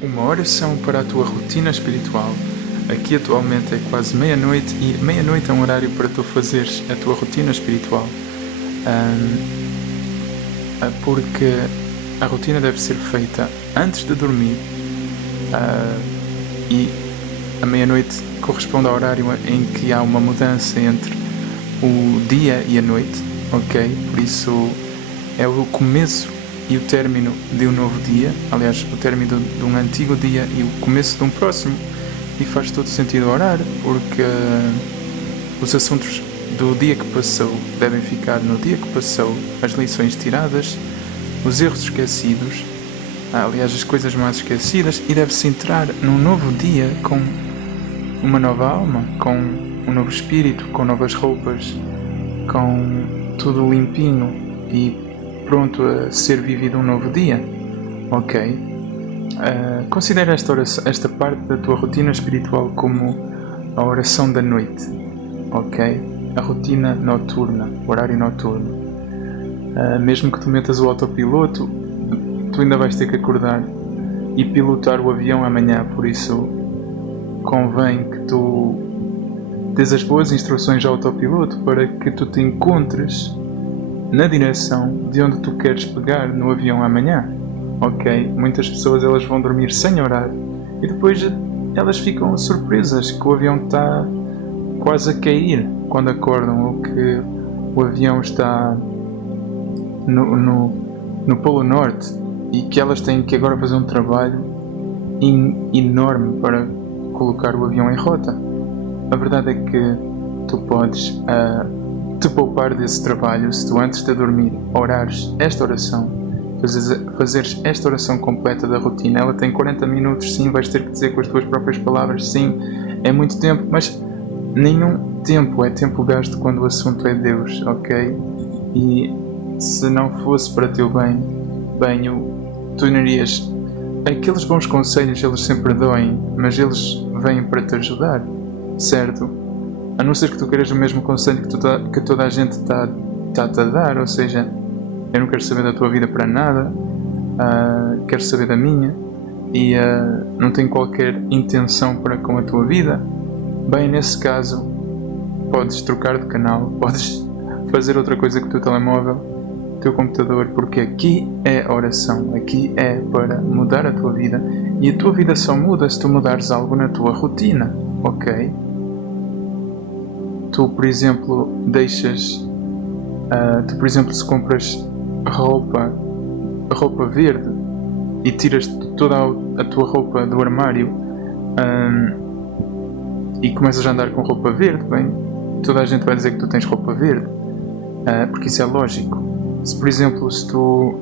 Uma oração para a tua rotina espiritual. Aqui atualmente é quase meia-noite e meia-noite é um horário para tu fazeres a tua rotina espiritual. Porque a rotina deve ser feita antes de dormir e a meia-noite corresponde ao horário em que há uma mudança entre o dia e a noite, ok? Por isso é o começo e o término de um novo dia, aliás, o término de um antigo dia e o começo de um próximo, e faz todo sentido orar, porque os assuntos do dia que passou devem ficar no dia que passou, as lições tiradas, os erros esquecidos, aliás, as coisas mais esquecidas, e deve-se entrar num novo dia com uma nova alma, com um novo espírito, com novas roupas, com tudo limpinho e pronto a ser vivido um novo dia, ok? Considera esta parte da tua rotina espiritual como a oração da noite, ok? A rotina noturna, o horário noturno. Mesmo que tu metas o autopiloto, tu ainda vais ter que acordar e pilotar o avião amanhã, por isso convém que tu dês as boas instruções ao autopiloto para que tu te encontres na direção de onde tu queres pegar no avião amanhã, ok? Muitas pessoas elas vão dormir sem orar e depois elas ficam surpresas que o avião está quase a cair quando acordam, ou que o avião está no Polo Norte e que elas têm que agora fazer um trabalho enorme para colocar o avião em rota. A verdade é que tu podes te poupar desse trabalho se tu antes de dormir orares esta oração, fazeres esta oração completa da rotina. Ela tem 40 minutos, sim, vais ter que dizer com as tuas próprias palavras, sim, é muito tempo, mas nenhum tempo é tempo gasto quando o assunto é Deus, ok? E se não fosse para teu bem, tu irias... Aqueles bons conselhos, eles sempre doem, mas eles vêm para te ajudar, certo? A não ser que tu queiras o mesmo conselho que toda a gente está a dar, ou seja, eu não quero saber da tua vida para nada, quero saber da minha e não tenho qualquer intenção para com a tua vida. Bem, nesse caso, podes trocar de canal, podes fazer outra coisa com o teu telemóvel, o teu computador, porque aqui é a oração, aqui é para mudar a tua vida, e a tua vida só muda se tu mudares algo na tua rotina, ok? Tu, por exemplo, se compras roupa verde e tiras toda a tua roupa do armário e começas a andar com roupa verde, bem, toda a gente vai dizer que tu tens roupa verde, porque isso é lógico. Se, por exemplo, se tu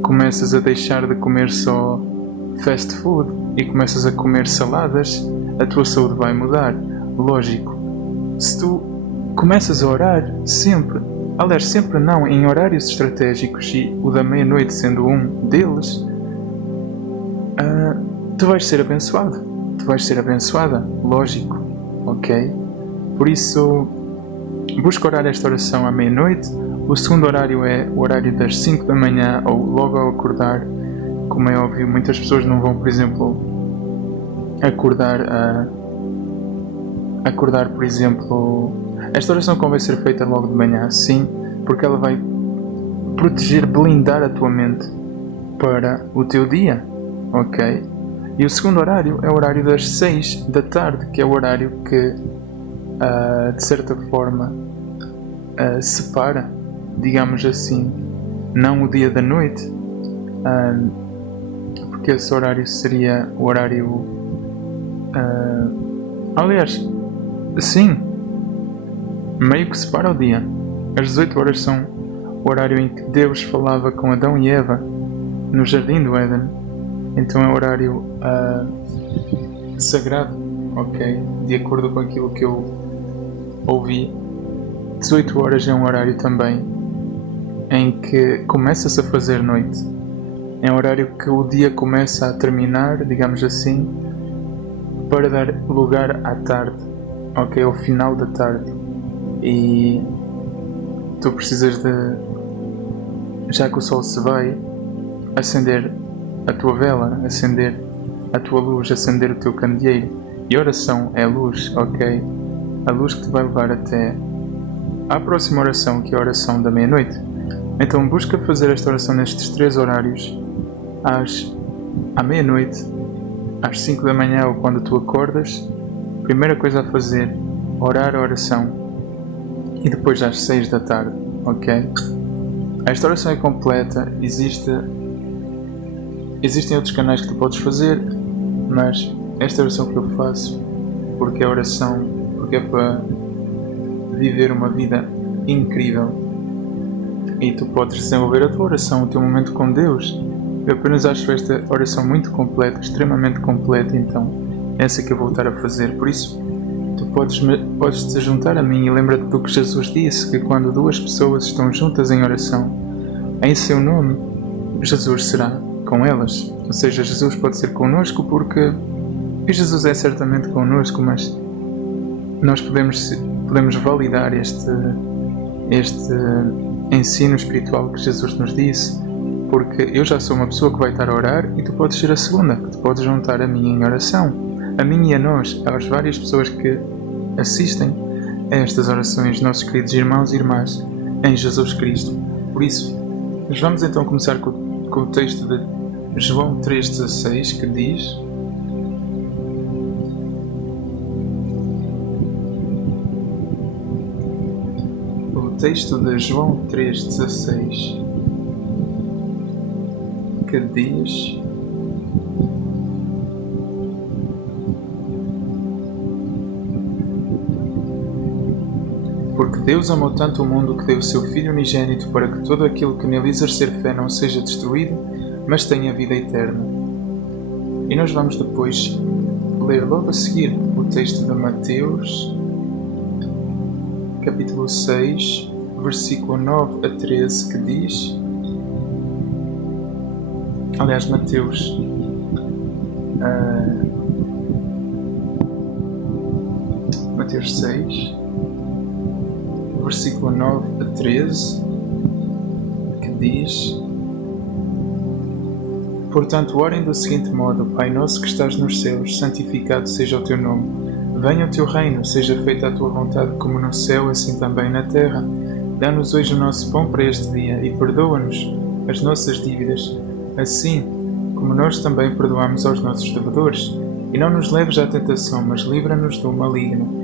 começas a deixar de comer só fast food e começas a comer saladas, a tua saúde vai mudar, lógico. Se tu começas a orar sempre, aliás, sempre não, em horários estratégicos, e o da meia-noite sendo um deles, tu vais ser abençoado, tu vais ser abençoada, lógico, ok? Por isso, busca orar esta oração à meia-noite. O segundo horário é o horário das 5 da manhã ou logo ao acordar. Como é óbvio, muitas pessoas não vão, por exemplo, acordar, por exemplo... Esta oração convém ser feita logo de manhã, sim, porque ela vai proteger, blindar a tua mente para o teu dia, ok? E o segundo horário é o horário das 6 da tarde, que é o horário que, de certa forma, separa, digamos assim, não o dia da noite, porque esse horário seria o horário... aliás, sim, meio que separa o dia. As 18 horas são o horário em que Deus falava com Adão e Eva no Jardim do Éden. Então é o horário sagrado, ok? De acordo com aquilo que eu ouvi. 18 horas é um horário também em que começa-se a fazer noite. É um horário que o dia começa a terminar, digamos assim, para dar lugar à tarde, ok? Ao final da tarde. E tu precisas de, já que o sol se vai, acender a tua vela, acender a tua luz, acender o teu candeeiro. E oração é luz, ok? A luz que te vai levar até à próxima oração, que é a oração da meia-noite. Então busca fazer esta oração nestes 3 horários, à meia-noite, às 5 da manhã ou quando tu acordas. Primeira coisa a fazer, orar a oração, e depois às 6 da tarde, ok? Esta oração é completa, existem outros canais que tu podes fazer, mas esta oração que eu faço, porque é para viver uma vida incrível, e tu podes desenvolver a tua oração, o teu momento com Deus. Eu apenas acho esta oração muito completa, extremamente completa, então essa que eu vou estar a fazer. Por isso, tu podes te juntar a mim, e lembra-te do que Jesus disse, que quando 2 pessoas estão juntas em oração, em seu nome, Jesus será com elas. Ou seja, Jesus pode ser connosco e Jesus é certamente connosco, mas nós podemos validar este ensino espiritual que Jesus nos disse, porque eu já sou uma pessoa que vai estar a orar e tu podes ser a segunda, que tu podes juntar a mim em oração, a mim e a nós, às várias pessoas que assistem a estas orações, nossos queridos irmãos e irmãs em Jesus Cristo. Por isso, nós vamos então começar com o texto de João 3,16, que diz: o texto de João 3,16, que diz: porque Deus amou tanto o mundo que deu o seu Filho unigênito, para que todo aquele que nele exercer fé não seja destruído, mas tenha vida eterna. E nós vamos depois ler logo a seguir o texto de Mateus, capítulo 6, versículo 9 a 13, que diz... Aliás, Mateus 6, versículo 9 a 13, que diz: portanto, orem do seguinte modo: Pai nosso que estás nos céus, santificado seja o teu nome. Venha o teu reino, seja feita a tua vontade, como no céu, assim também na terra. Dá-nos hoje o nosso pão para este dia, e perdoa-nos as nossas dívidas, assim como nós também perdoamos aos nossos devedores. E não nos leves à tentação, mas livra-nos do maligno.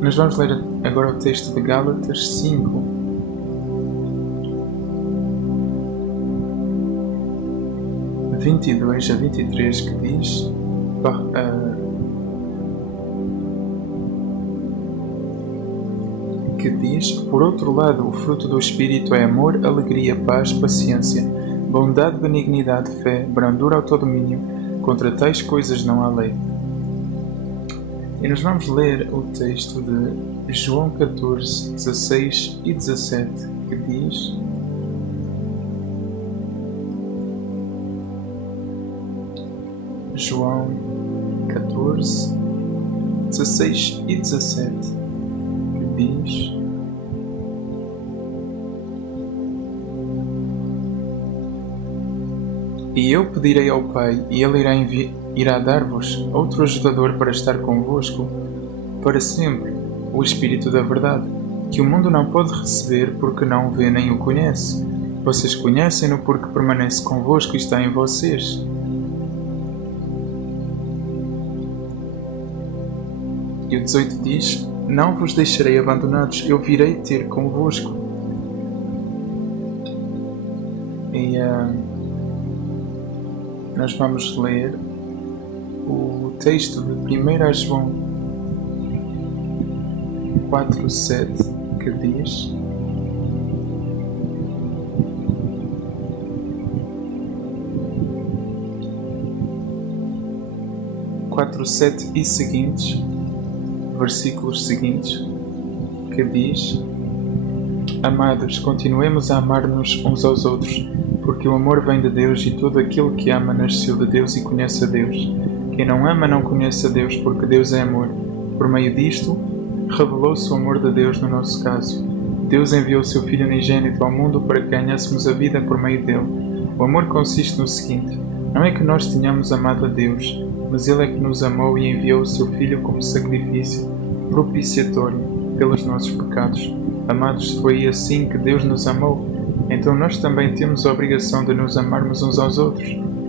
Nós vamos ler agora o texto de Gálatas 5, de 22 a 23, que diz... por outro lado, o fruto do Espírito é amor, alegria, paz, paciência, bondade, benignidade, fé, brandura, autodomínio. Contra tais coisas não há lei. E nós vamos ler o texto de João 14, 16 e 17, que diz: João 14, 16 e 17, que diz: e eu pedirei ao Pai, e Ele irá dar-vos outro ajudador para estar convosco para sempre, o Espírito da verdade, que o mundo não pode receber porque não o vê nem o conhece. Vocês conhecem-no porque permanece convosco e está em vocês. E o 18 diz: não vos deixarei abandonados, eu virei ter convosco. E nós vamos ler o texto de 1 João 4,7, que diz: 4,7 e seguintes, versículos seguintes, que diz: amados, continuemos a amar-nos uns aos outros, porque o amor vem de Deus, e todo aquele que ama nasceu de Deus e conhece a Deus. Quem não ama não conhece a Deus, porque Deus é amor. Por meio disto, revelou-se o amor de Deus no nosso caso. Deus enviou o seu Filho unigênito ao mundo para que ganhássemos a vida por meio dele. O amor consiste no seguinte: não é que nós tenhamos amado a Deus, mas Ele é que nos amou e enviou o seu Filho como sacrifício propiciatório pelos nossos pecados. Amados, foi assim que Deus nos amou. Então nós também temos a obrigação de nos amarmos uns aos outros.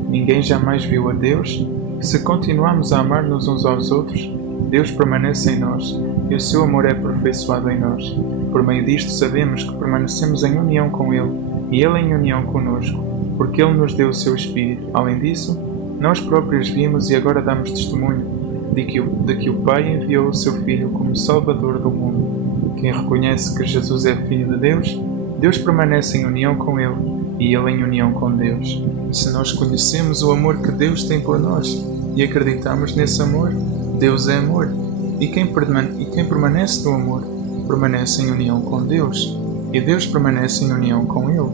Ninguém jamais viu a Deus. Se continuarmos a amar-nos uns aos outros, Deus permanece em nós e o seu amor é aperfeiçoado em nós. Por meio disto sabemos que permanecemos em união com Ele e Ele em união conosco, porque Ele nos deu o seu Espírito. Além disso, nós próprios vimos e agora damos testemunho de que o Pai enviou o seu Filho como Salvador do mundo. Quem reconhece que Jesus é Filho de Deus, Deus permanece em união com Ele e Ele em união com Deus. Se nós conhecemos o amor que Deus tem por nós e acreditamos nesse amor, Deus é amor. E quem permanece no amor, permanece em união com Deus, e Deus permanece em união com Ele.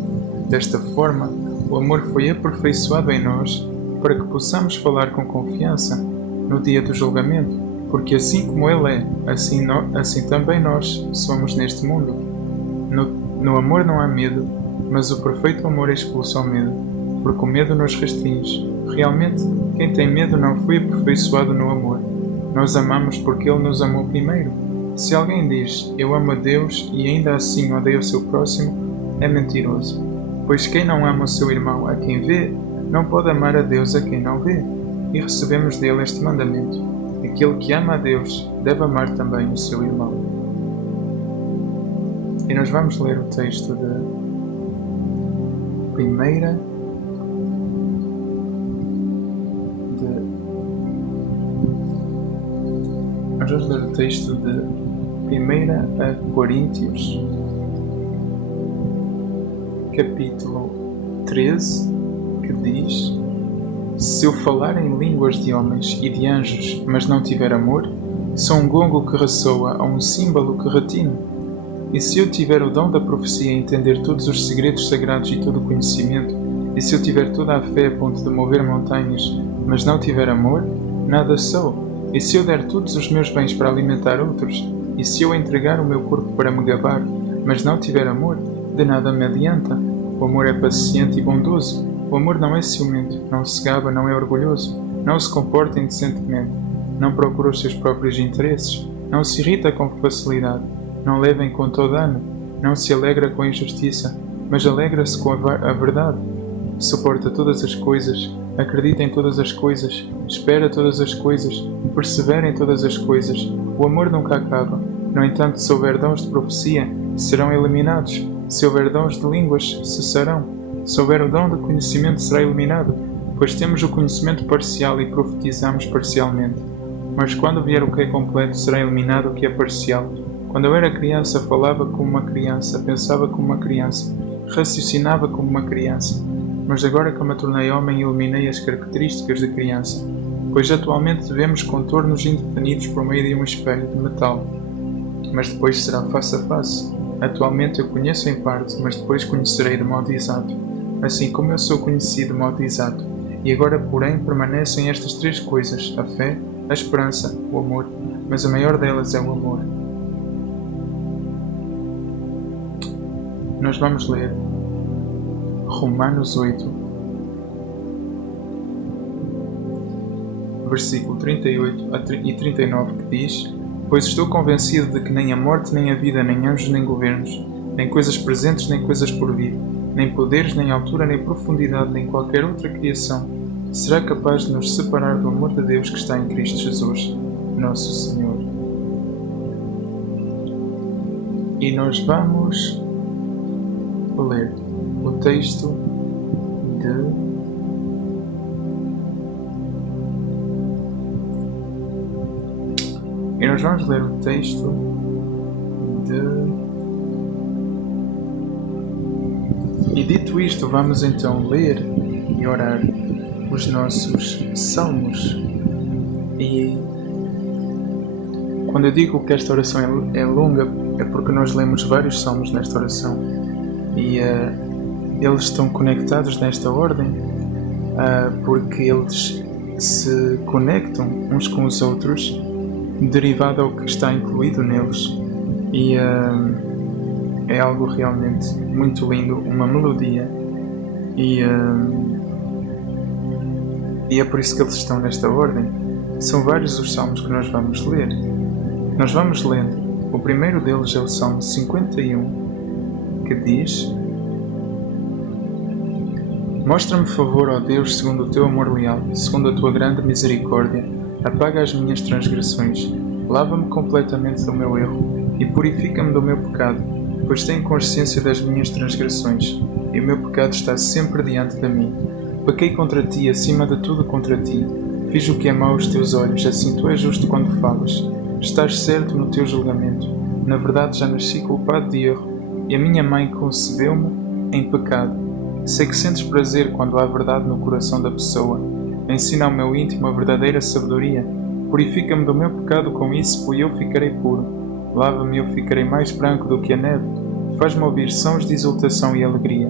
Desta forma, o amor foi aperfeiçoado em nós para que possamos falar com confiança no dia do julgamento, porque assim como Ele é, assim também nós somos neste mundo. No amor não há medo, mas o perfeito amor expulsa o medo, porque o medo nos restringe. Realmente, quem tem medo não foi aperfeiçoado no amor. Nós amamos porque Ele nos amou primeiro. Se alguém diz, eu amo a Deus e ainda assim odeia o seu próximo, é mentiroso. Pois quem não ama o seu irmão a quem vê, não pode amar a Deus a quem não vê. E recebemos dele este mandamento: aquele que ama a Deus deve amar também o seu irmão. E nós vamos ler o texto de Nós vamos ler o texto de 1 Coríntios, capítulo 13, que diz: se eu falar em línguas de homens e de anjos, mas não tiver amor, sou um gongo que ressoa ou um símbolo que retine. E se eu tiver o dom da profecia e entender todos os segredos sagrados e todo o conhecimento, e se eu tiver toda a fé a ponto de mover montanhas, mas não tiver amor, nada sou. E se eu der todos os meus bens para alimentar outros, e se eu entregar o meu corpo para me gabar, mas não tiver amor, de nada me adianta. O amor é paciente e bondoso. O amor não é ciumento, não se gaba, não é orgulhoso, não se comporta indecentemente, não procura os seus próprios interesses, não se irrita com facilidade, não leva em conta o dano, não se alegra com a injustiça, mas alegra-se com a verdade. Suporta todas as coisas, acredita em todas as coisas, espera todas as coisas, persevera em todas as coisas. O amor nunca acaba. No entanto, se houver dons de profecia, serão eliminados. Se houver dons de línguas, cessarão. Se houver o dom de conhecimento, será eliminado, pois temos o conhecimento parcial e profetizamos parcialmente. Mas quando vier o que é completo, será eliminado o que é parcial. Quando eu era criança, falava como uma criança, pensava como uma criança, raciocinava como uma criança. Mas agora que me tornei homem, eliminei as características de criança, pois atualmente vemos contornos indefinidos por meio de um espelho de metal. Mas depois será face a face. Atualmente eu conheço em parte, mas depois conhecerei de modo exato, assim como eu sou conhecido de modo exato. E agora, porém, permanecem estas três coisas: a fé, a esperança, o amor, mas a maior delas é o amor. Nós vamos ler Romanos 8, versículo 38 e 39, que diz: pois estou convencido de que nem a morte, nem a vida, nem anjos, nem governos, nem coisas presentes, nem coisas por vir, nem poderes, nem altura, nem profundidade, nem qualquer outra criação será capaz de nos separar do amor de Deus que está em Cristo Jesus, nosso Senhor. E nós vamos ler o texto E dito isto, vamos então ler e orar os nossos salmos. E quando eu digo que esta oração é longa, é porque nós lemos vários salmos nesta oração. E eles estão conectados nesta ordem porque eles se conectam uns com os outros derivado ao que está incluído neles. E é algo realmente muito lindo, uma melodia E é por isso que eles estão nesta ordem. São vários os salmos que nós vamos ler. Nós vamos lendo. O primeiro deles é o Salmo 51, que diz: Mostra-me favor, ó Deus, segundo o teu amor leal, segundo a tua grande misericórdia, apaga as minhas transgressões, lava-me completamente do meu erro e purifica-me do meu pecado, pois tenho consciência das minhas transgressões, e o meu pecado está sempre diante de mim. Pequei contra ti, acima de tudo contra ti, fiz o que é mau aos teus olhos, assim tu és justo quando falas. Estás certo no teu julgamento, na verdade já nasci culpado de erro, e a minha mãe concebeu-me em pecado. Sei que sentes prazer quando há verdade no coração da pessoa. Ensina ao meu íntimo a verdadeira sabedoria. Purifica-me do meu pecado com isso, e eu ficarei puro. Lava-me e eu ficarei mais branco do que a neve. Faz-me ouvir sons de exultação e alegria,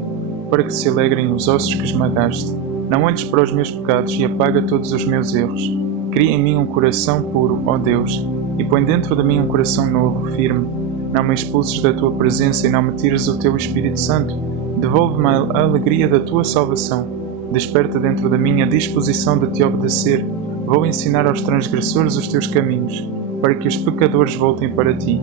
para que se alegrem os ossos que esmagaste. Não olhes para os meus pecados e apaga todos os meus erros. Cria em mim um coração puro, ó Deus, e põe dentro de mim um coração novo, firme. Não me expulses da tua presença e não me tires o teu Espírito Santo. Devolve-me a alegria da tua salvação. Desperta dentro de mim a disposição de te obedecer. Vou ensinar aos transgressores os teus caminhos, para que os pecadores voltem para ti.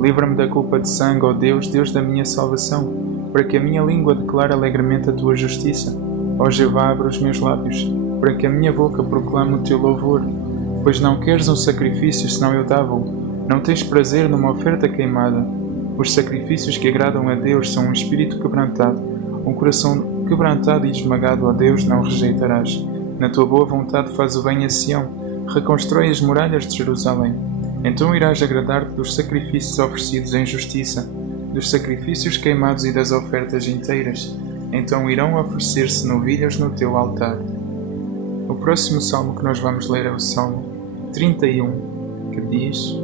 Livra-me da culpa de sangue, ó Deus, Deus da minha salvação, para que a minha língua declare alegremente a tua justiça. Ó Jeová, abre os meus lábios, para que a minha boca proclame o teu louvor. Pois não queres um sacrifício, senão eu dava-o. Não tens prazer numa oferta queimada. Os sacrifícios que agradam a Deus são um espírito quebrantado, um coração quebrantado e esmagado, ó Deus, não rejeitarás. Na tua boa vontade faz o bem a Sião, reconstrói as muralhas de Jerusalém. Então irás agradar-te dos sacrifícios oferecidos em justiça, dos sacrifícios queimados e das ofertas inteiras. Então irão oferecer-se novilhas no teu altar. O próximo salmo que nós vamos ler é o Salmo 31, que diz: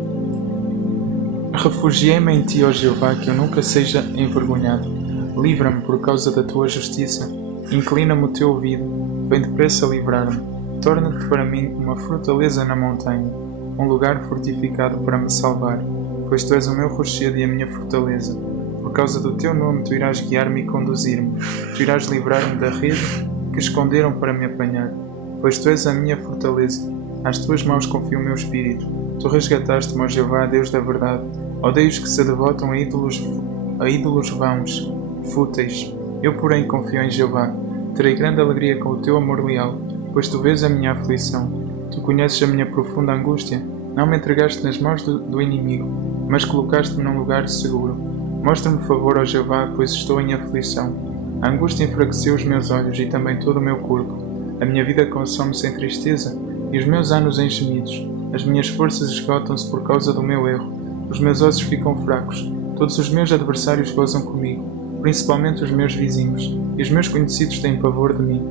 Refugiei-me em ti, ó Jeová, que eu nunca seja envergonhado. Livra-me por causa da tua justiça. Inclina-me o teu ouvido. Vem depressa livrar-me. Torna-te para mim uma fortaleza na montanha, um lugar fortificado para me salvar, pois tu és o meu rochedo e a minha fortaleza. Por causa do teu nome tu irás guiar-me e conduzir-me. Tu irás livrar-me da rede que esconderam para me apanhar, pois tu és a minha fortaleza. Às tuas mãos confio o meu espírito. Tu resgataste-me, ó Jeová, Deus da verdade. Ó Deus que se devotam a ídolos vãos, fúteis. Eu, porém, confio em Jeová. Terei grande alegria com o teu amor leal, pois tu vês a minha aflição. Tu conheces a minha profunda angústia. Não me entregaste nas mãos do inimigo, mas colocaste-me num lugar seguro. Mostra-me favor, ó Jeová, pois estou em aflição. A angústia enfraqueceu os meus olhos e também todo o meu corpo. A minha vida consome-se em tristeza e os meus anos em gemidos. As minhas forças esgotam-se por causa do meu erro. Os meus ossos ficam fracos. Todos os meus adversários gozam comigo, principalmente os meus vizinhos, e os meus conhecidos têm pavor de mim.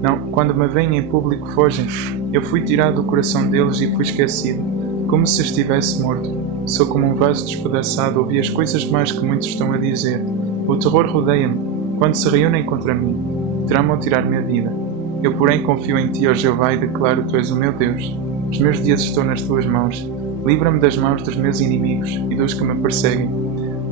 Não, quando me veem em público fogem. Eu fui tirado do coração deles e fui esquecido, como se estivesse morto. Sou como um vaso despedaçado, ouvi as coisas más que muitos estão a dizer. O terror rodeia-me. Quando se reúnem contra mim, tramam tirar-me a vida. Eu, porém, confio em ti, ó Jeová, e declaro: tu és o meu Deus. Os meus dias estão nas tuas mãos. Livra-me das mãos dos meus inimigos e dos que me perseguem.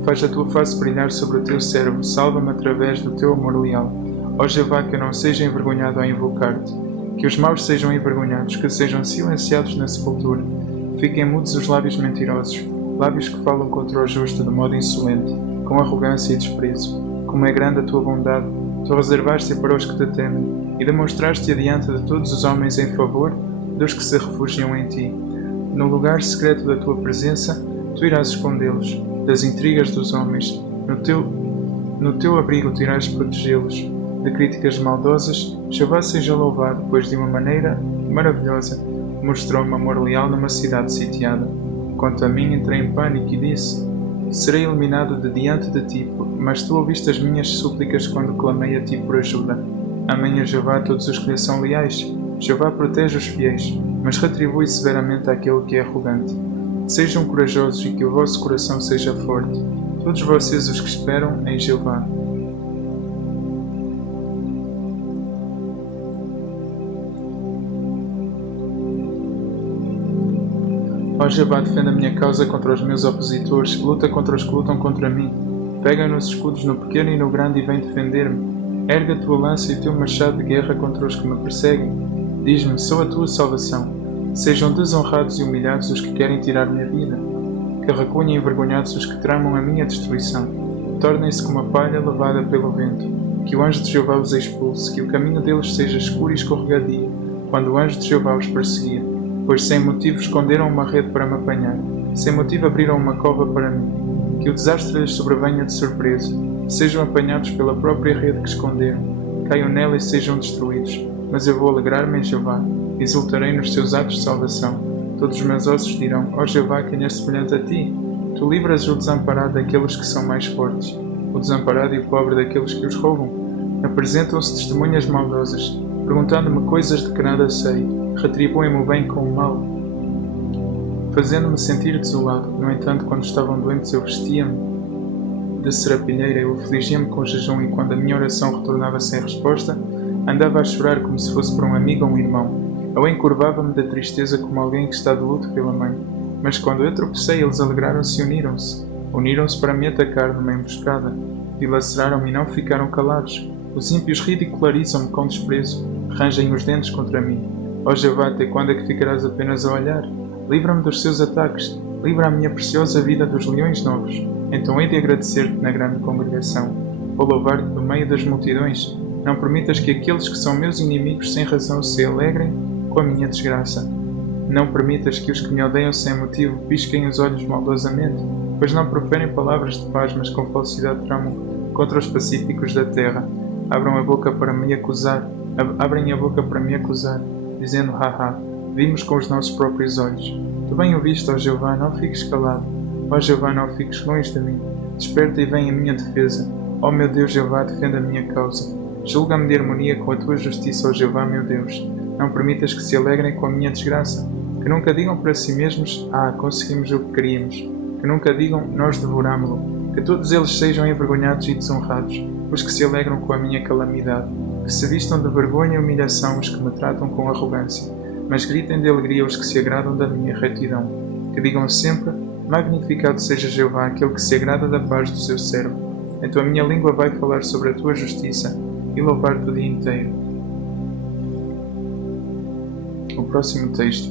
Faz a tua face brilhar sobre o teu servo. Salva-me através do teu amor leal. Ó Jeová, que eu não seja envergonhado ao invocar-te. Que os maus sejam envergonhados, que sejam silenciados na sepultura. Fiquem mudos os lábios mentirosos, lábios que falam contra o justo de modo insolente, com arrogância e desprezo. Como é grande a tua bondade, tu reservaste para os que te temem, e demonstraste-a diante de todos os homens em favor dos que se refugiam em ti. No lugar secreto da tua presença, tu irás escondê-los das intrigas dos homens. No teu abrigo tu irás protegê-los de críticas maldosas. Jeová seja louvado, pois de uma maneira maravilhosa mostrou-me amor leal numa cidade sitiada. Quanto a mim, entrei em pânico e disse: serei eliminado de diante de ti, mas tu ouviste as minhas súplicas quando clamei a ti por ajuda. Amém a Jeová todos os que lhe são leais. Jeová protege os fiéis, mas retribui severamente àquele que é arrogante. Sejam corajosos e que o vosso coração seja forte, todos vocês os que esperam em Jeová. Ó Jeová, defenda a minha causa contra os meus opositores, luta contra os que lutam contra mim. Pega nos escudos no pequeno e no grande e vem defender-me. Ergue a tua lança e o teu machado de guerra contra os que me perseguem. Diz-me, sou a tua salvação. Sejam desonrados e humilhados os que querem tirar minha vida. Que recuem envergonhados os que tramam a minha destruição. Tornem-se como a palha levada pelo vento. Que o anjo de Jeová os expulse, que o caminho deles seja escuro e escorregadio, quando o anjo de Jeová os perseguir. Pois sem motivo esconderam uma rede para me apanhar, sem motivo abriram uma cova para mim. Que o desastre lhes sobrevenha de surpresa, sejam apanhados pela própria rede que esconderam, caiam nela e sejam destruídos. Mas eu vou alegrar-me em Jeová, exultarei nos seus atos de salvação. Todos os meus ossos dirão, ó Jeová, quem é semelhante a ti? Tu livras o desamparado daqueles que são mais fortes, o desamparado e o pobre daqueles que os roubam. Apresentam-se testemunhas maldosas, perguntando-me coisas de que nada sei, retribuem-me o bem com o mal, fazendo-me sentir desolado. No entanto, quando estavam doentes eu vestia-me de serapilheira, eu afligia-me com jejum, e quando a minha oração retornava sem resposta, andava a chorar como se fosse para um amigo ou um irmão. Eu encurvava-me da tristeza como alguém que está de luto pela mãe. Mas quando eu tropecei, eles alegraram-se e uniram-se. Uniram-se para me atacar numa emboscada. Dilaceraram-me e não ficaram calados. Os ímpios ridicularizam-me com desprezo, rangem os dentes contra mim. Ó Jeová, até quando é que ficarás apenas a olhar? Livra-me dos seus ataques, livra a minha preciosa vida dos leões novos. Então hei de agradecer-te na grande congregação. Vou louvar-te no meio das multidões. Não permitas que aqueles que são meus inimigos sem razão se alegrem com a minha desgraça. Não permitas que os que me odeiam sem motivo pisquem os olhos maldosamente, pois não proferem palavras de paz, mas com falsidade tramam contra os pacíficos da terra. Abrem a boca para me acusar, dizendo, haha, vimos com os nossos próprios olhos. Tu bem ouviste, ó Jeová, não fiques calado. Ó Jeová, não fiques longe de mim. Desperta e vem em minha defesa. Ó meu Deus Jeová, defenda a minha causa. Julga-me de harmonia com a tua justiça, ó Jeová, meu Deus. Não permitas que se alegrem com a minha desgraça. Que nunca digam para si mesmos, conseguimos o que queríamos. Que nunca digam, nós devorámo-lo. Que todos eles sejam envergonhados e desonrados, os que se alegram com a minha calamidade. Que se vistam de vergonha e humilhação os que me tratam com arrogância, mas gritem de alegria os que se agradam da minha retidão. Que digam sempre, magnificado seja Jeová, aquele que se agrada da paz do seu servo. Então a minha língua vai falar sobre a tua justiça e louvar-te o dia inteiro. O próximo texto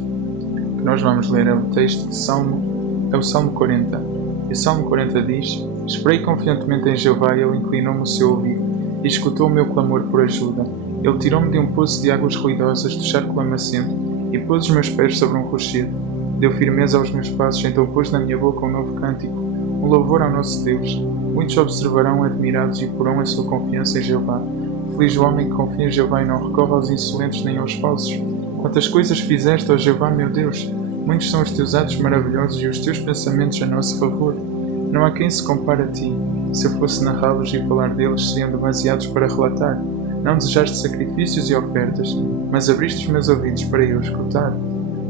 que nós vamos ler é o texto de o Salmo 40. E o Salmo 40 diz, esperei confiantemente em Jeová, e ele inclinou-me o seu ouvido e escutou o meu clamor por ajuda. Ele tirou-me de um poço de águas ruidosas, do charco lamacento, e pôs os meus pés sobre um rochedo. Deu firmeza aos meus passos, então pôs na minha boca um novo cântico, um louvor ao nosso Deus. Muitos observarão admirados e porão a sua confiança em Jeová. Feliz o homem que confia em Jeová e não recorre aos insolentes nem aos falsos. Quantas coisas fizeste, ó Jeová, meu Deus! Muitos são os teus atos maravilhosos e os teus pensamentos a nosso favor. Não há quem se compare a ti. Se eu fosse narrá-los e falar deles, seriam demasiados para relatar. Não desejaste sacrifícios e ofertas, mas abriste os meus ouvidos para eu escutar.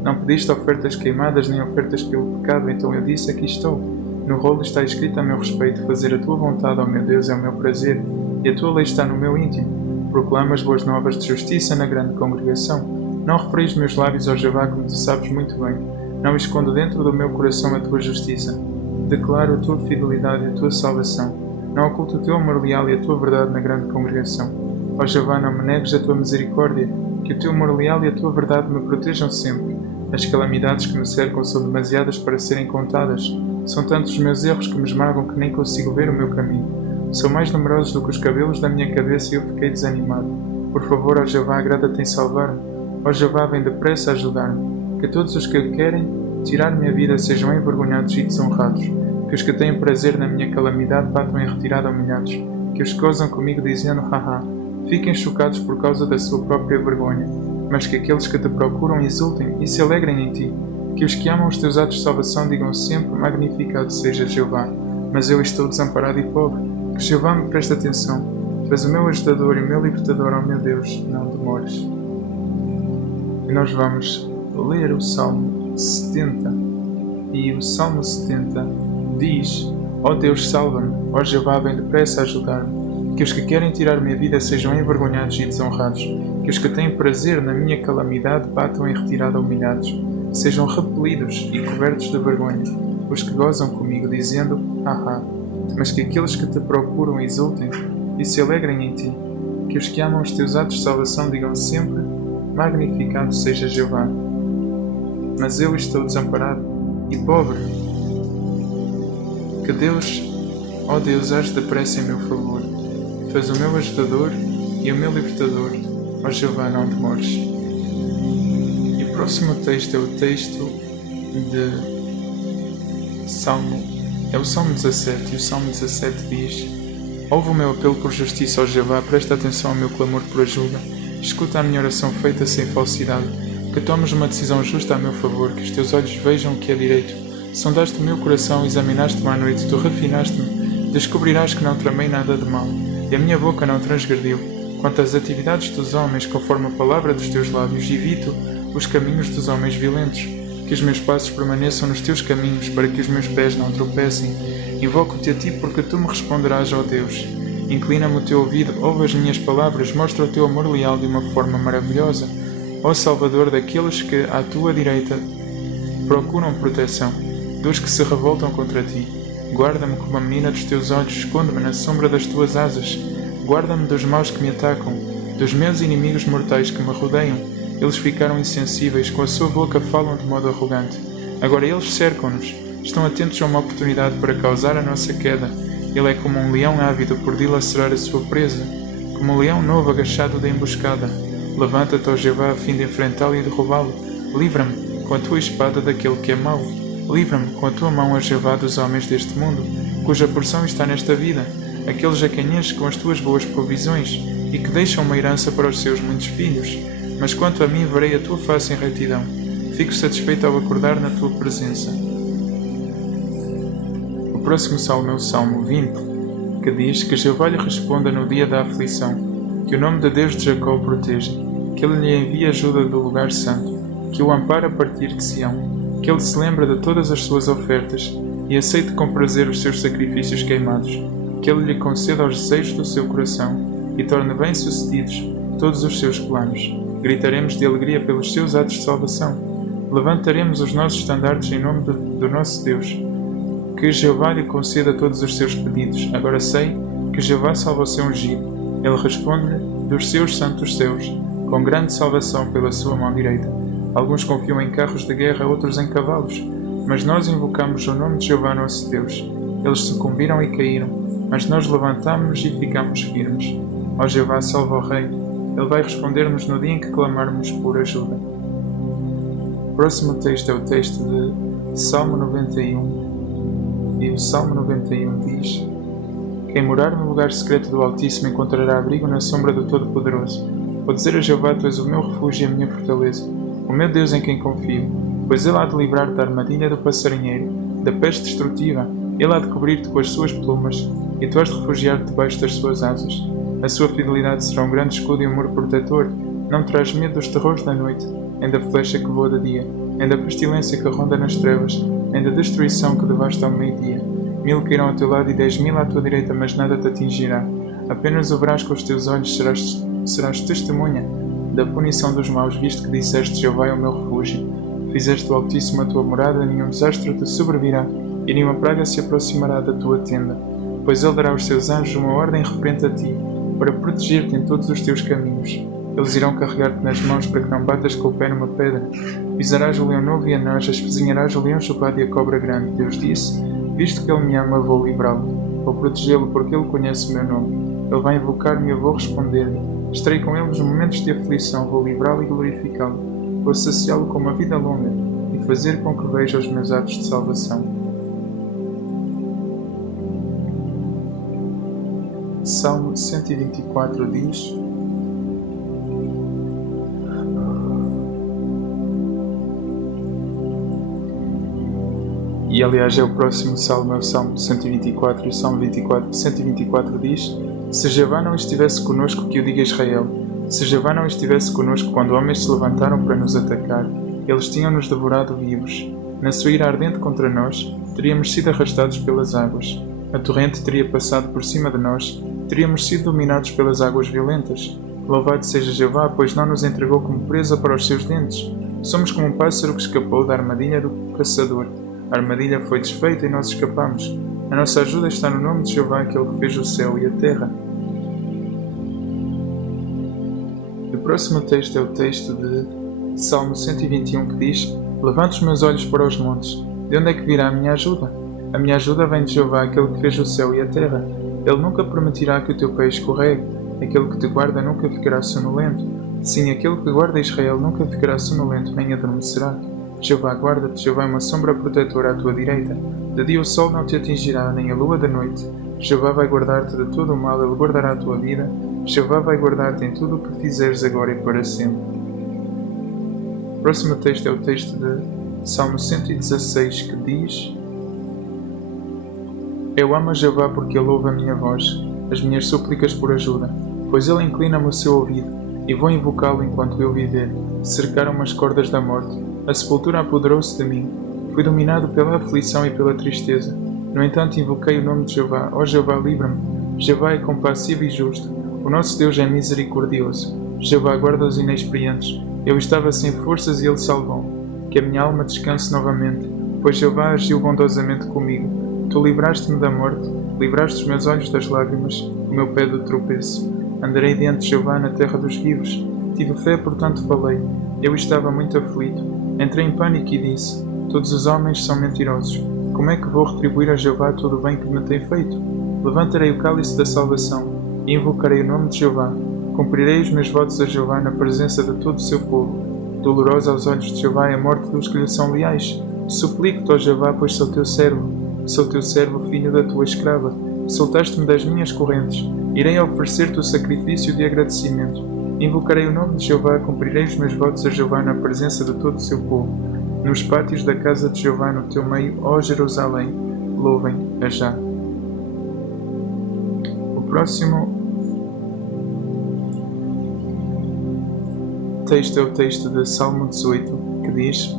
Não pediste ofertas queimadas nem ofertas pelo pecado, então eu disse, aqui estou. No rolo está escrito a meu respeito, fazer a tua vontade, ó meu Deus, é o meu prazer, e a tua lei está no meu íntimo. Proclamo as boas novas de justiça na grande congregação. Não referi os meus lábios, ó Jeová, como tu sabes muito bem. Não escondo dentro do meu coração a tua justiça. Declaro a tua fidelidade e a tua salvação. Não oculto o teu amor leal e a tua verdade na grande congregação. Ó Jeová, não me negues a tua misericórdia, que o teu amor leal e a tua verdade me protejam sempre. As calamidades que me cercam são demasiadas para serem contadas. São tantos os meus erros que me esmagam que nem consigo ver o meu caminho. São mais numerosos do que os cabelos da minha cabeça e eu fiquei desanimado. Por favor, ó Jeová, agrada-te em salvar-me. Ó Jeová, vem depressa a ajudar-me. Que todos os que querem tirar minha vida sejam envergonhados e desonrados. Que os que têm prazer na minha calamidade batam em retirada humilhados. Que os que gozam comigo dizendo, haha, fiquem chocados por causa da sua própria vergonha. Mas que aqueles que te procuram exultem e se alegrem em ti. Que os que amam os teus atos de salvação digam sempre, magnificado seja Jeová. Mas eu estou desamparado e pobre. Que Jeová me preste atenção. Tu és o meu ajudador e o meu libertador, ó meu Deus, não demores. E nós vamos ler o Salmo 70. E o Salmo 70 diz, ó Deus, salva-me, ó Jeová, vem depressa a ajudar-me. Que os que querem tirar minha vida sejam envergonhados e desonrados. Que os que têm prazer na minha calamidade batam em retirada humilhados. Sejam repelidos e cobertos de vergonha os que gozam comigo, dizendo, haha. Mas que aqueles que te procuram exultem e se alegrem em ti. Que os que amam os teus atos de salvação digam sempre: magnificado seja Jeová. Mas eu estou desamparado e pobre. Que Deus, ó Deus, age depressa em meu favor. Tu és o meu ajudador e o meu libertador. Ó Jeová, não demores. E o próximo texto é o texto de é o Salmo 17. E o Salmo 17 diz: ouve o meu apelo por justiça, ó Jeová, presta atenção ao meu clamor por ajuda. Escuta a minha oração feita sem falsidade. Que tomes uma decisão justa a meu favor, que os teus olhos vejam o que é direito. Sondaste o meu coração, examinaste-me à noite, tu refinaste-me. Descobrirás que não tramei nada de mal, e a minha boca não transgrediu. Quanto às atividades dos homens, conforme a palavra dos teus lábios, evito os caminhos dos homens violentos. Que os meus passos permaneçam nos teus caminhos, para que os meus pés não tropecem. Invoco-te a ti, porque tu me responderás, ó Deus. Inclina-me o teu ouvido, ouve as minhas palavras, mostra o teu amor leal de uma forma maravilhosa. Ó Salvador daqueles que, à tua direita, procuram proteção, dos que se revoltam contra ti. Guarda-me como a menina dos teus olhos, esconde-me na sombra das tuas asas. Guarda-me dos maus que me atacam, dos meus inimigos mortais que me rodeiam. Eles ficaram insensíveis, com a sua boca falam de modo arrogante. Agora eles cercam-nos, estão atentos a uma oportunidade para causar a nossa queda. Ele é como um leão ávido por dilacerar a sua presa, como um leão novo agachado da emboscada. Levanta-te, ó Jeová, a fim de enfrentá-lo e derrubá-lo. Livra-me com a tua espada daquele que é mau. Livra-me com a tua mão, ó Jeová, dos homens deste mundo, cuja porção está nesta vida, aqueles a quem enches com as tuas boas provisões e que deixam uma herança para os seus muitos filhos. Mas quanto a mim, verei a tua face em retidão. Fico satisfeito ao acordar na tua presença. O próximo salmo é o Salmo 20, que diz que Jeová lhe responda no dia da aflição, que o nome de Deus de Jacó o proteja, que ele lhe envie ajuda do lugar santo, que o ampare a partir de Sião, que ele se lembre de todas as suas ofertas e aceite com prazer os seus sacrifícios queimados, que ele lhe conceda os desejos do seu coração e torne bem-sucedidos todos os seus planos. Gritaremos de alegria pelos seus atos de salvação. Levantaremos os nossos estandartes em nome do nosso Deus. Que Jeová lhe conceda todos os seus pedidos. Agora sei que Jeová salva o seu ungido. Ele responde-lhe dos seus santos céus, com grande salvação pela sua mão direita. Alguns confiam em carros de guerra, outros em cavalos. Mas nós invocamos o nome de Jeová nosso Deus. Eles sucumbiram e caíram, mas nós levantámos-nos e ficamos firmes. Ó Jeová, salva o Rei. Ele vai responder-nos no dia em que clamarmos por ajuda. O próximo texto é o texto de Salmo 91. E o Salmo 91 diz: quem morar no lugar secreto do Altíssimo encontrará abrigo na sombra do Todo-Poderoso. Vou dizer a Jeová: tu és o meu refúgio e a minha fortaleza, o meu Deus em quem confio. Pois ele há de livrar-te da armadilha do passarinheiro, da peste destrutiva. Ele há de cobrir-te com as suas plumas, e tu has de refugiar-te debaixo das suas asas. A sua fidelidade será um grande escudo e amor protetor. Não terás medo dos terrores da noite, nem da flecha que voa de dia, nem da pestilência que ronda nas trevas, nem da destruição que devasta ao meio-dia. 1000 cairão ao teu lado e 10.000 à tua direita, mas nada te atingirá. Apenas o verás com os teus olhos, serás testemunha da punição dos maus, visto que disseste: Jeová é o meu refúgio. Fizeste o Altíssimo a tua morada, nenhum desastre te sobrevirá, e nenhuma praga se aproximará da tua tenda. Pois ele dará aos seus anjos uma ordem referente a ti, para proteger-te em todos os teus caminhos. Eles irão carregar-te nas mãos para que não batas com o pé numa pedra. Pisarás o leão novo e a noja, espezinharás o leão chupado e a cobra grande. Deus disse: visto que ele me ama, vou livrá-lo. Vou protegê-lo porque ele conhece o meu nome. Ele vai invocar-me e eu vou responder-lhe. Estarei com ele nos momentos de aflição, vou livrá-lo e glorificá-lo. Vou saciá-lo com uma vida longa e fazer com que veja os meus atos de salvação. Salmo 124 diz: e aliás é o próximo salmo, é o Salmo 124, e o Salmo 124 diz: se Jeová não estivesse conosco, que o diga Israel, se Jeová não estivesse conosco quando homens se levantaram para nos atacar, eles tinham-nos devorado vivos. Na sua ira ardente contra nós, teríamos sido arrastados pelas águas. A torrente teria passado por cima de nós, teríamos sido dominados pelas águas violentas. Louvado seja Jeová, pois não nos entregou como presa para os seus dentes. Somos como um pássaro que escapou da armadilha do caçador. A armadilha foi desfeita e nós escapamos. A nossa ajuda está no nome de Jeová, aquele que fez o céu e a terra. próximo texto é o texto de Salmo 121, que diz: Levanto os meus olhos para os montes. De onde é que virá a minha ajuda? A minha ajuda vem de Jeová, aquele que fez o céu e a terra. Ele nunca permitirá que o teu pé escorregue. Aquele que te guarda nunca ficará sonolento. Sim, aquele que guarda Israel nunca ficará sonolento, nem adormecerá. Jeová guarda-te, Jeová é uma sombra protetora à tua direita. De dia o sol não te atingirá, nem a lua da noite. Jeová vai guardar-te de todo o mal, ele guardará a tua vida. Jeová vai guardar-te em tudo o que fizeres agora e para sempre. O próximo texto é o texto de Salmo 116, que diz: Eu amo a Jeová porque ele ouve a minha voz, as minhas súplicas por ajuda, pois ele inclina-me o seu ouvido, e vou invocá-lo enquanto eu viver. Cercaram-me as cordas da morte, a sepultura apoderou-se de mim. Fui dominado pela aflição e pela tristeza. No entanto, invoquei o nome de Jeová. Ó Jeová, livra-me. Jeová é compassivo e justo. O nosso Deus é misericordioso. Jeová guarda os inexperientes. Eu estava sem forças e ele salvou-me. Que a minha alma descanse novamente, pois Jeová agiu bondosamente comigo. Tu livraste-me da morte, livraste os meus olhos das lágrimas, o meu pé do tropeço. Andarei diante de Jeová na terra dos vivos. Tive fé, portanto falei. Eu estava muito aflito. Entrei em pânico e disse: Todos os homens são mentirosos. Como é que vou retribuir a Jeová todo o bem que me tem feito? Levantarei o cálice da salvação e invocarei o nome de Jeová. Cumprirei os meus votos a Jeová na presença de todo o seu povo. Dolorosa aos olhos de Jeová é a morte dos que lhe são leais. Suplico-te, ó Jeová, pois sou teu servo. Sou teu servo, filho da tua escrava. Soltaste-me das minhas correntes. Irei oferecer-te o sacrifício de agradecimento. Invocarei o nome de Jeová, cumprirei os meus votos a Jeová na presença de todo o seu povo. Nos pátios da casa de Jeová no teu meio, ó Jerusalém, louvem a Já. O próximo texto é o texto de Salmo 18, que diz: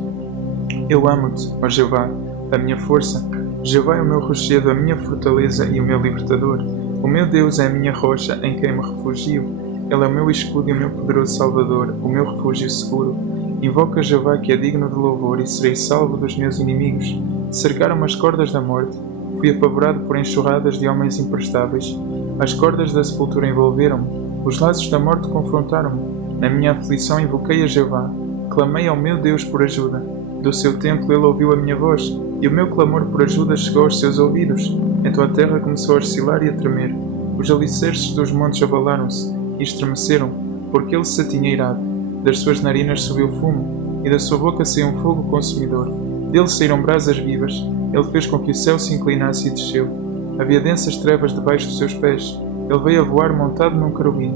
Eu amo-te, ó Jeová, a minha força. Jeová é o meu rochedo, a minha fortaleza e o meu libertador. O meu Deus é a minha rocha em quem me refugio. Ele é o meu escudo e o meu poderoso Salvador, o meu refúgio seguro. Invoca Jeová, que é digno de louvor, e serei salvo dos meus inimigos. Cercaram-me as cordas da morte. Fui apavorado por enxurradas de homens imprestáveis. As cordas da sepultura envolveram-me. Os laços da morte confrontaram-me. Na minha aflição invoquei a Jeová. Clamei ao meu Deus por ajuda. Do seu templo ele ouviu a minha voz, e o meu clamor por ajuda chegou aos seus ouvidos. Então a terra começou a oscilar e a tremer. Os alicerces dos montes abalaram-se e estremeceram, porque ele se tinha irado. Das suas narinas subiu fumo, e da sua boca saiu um fogo consumidor. Dele saíram brasas vivas. Ele fez com que o céu se inclinasse e desceu. Havia densas trevas debaixo dos seus pés. Ele veio a voar montado num querubim.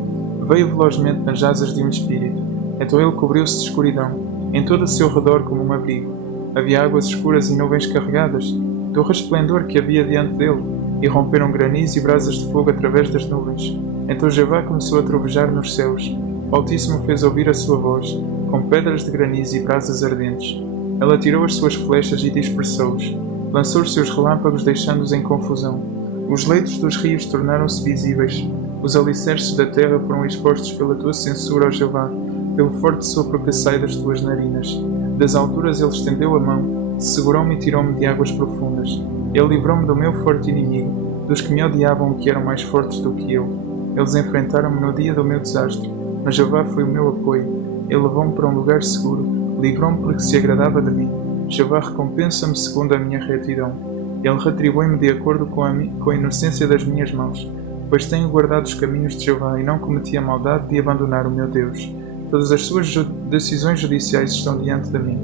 Veio velozmente nas asas de um espírito. Então ele cobriu-se de escuridão, em todo o seu redor como um abrigo. Havia águas escuras e nuvens carregadas, do resplendor que havia diante dele, e romperam granizo e brasas de fogo através das nuvens. Então Jeová começou a trovejar nos céus. O Altíssimo fez ouvir a sua voz, com pedras de granizo e brasas ardentes. Ela atirou as suas flechas e dispersou-os. Lançou os seus relâmpagos, deixando-os em confusão. Os leitos dos rios tornaram-se visíveis. Os alicerces da terra foram expostos pela tua censura, ó Jeová, pelo forte sopro que sai das tuas narinas. Das alturas ele estendeu a mão, segurou-me e tirou-me de águas profundas. Ele livrou-me do meu forte inimigo, dos que me odiavam e que eram mais fortes do que eu. Eles enfrentaram-me no dia do meu desastre, mas Jeová foi o meu apoio. Ele levou-me para um lugar seguro, livrou-me porque se agradava de mim. Jeová recompensa-me segundo a minha retidão. Ele retribui-me de acordo com a inocência das minhas mãos, pois tenho guardado os caminhos de Jeová e não cometi a maldade de abandonar o meu Deus. Todas as suas decisões judiciais estão diante de mim.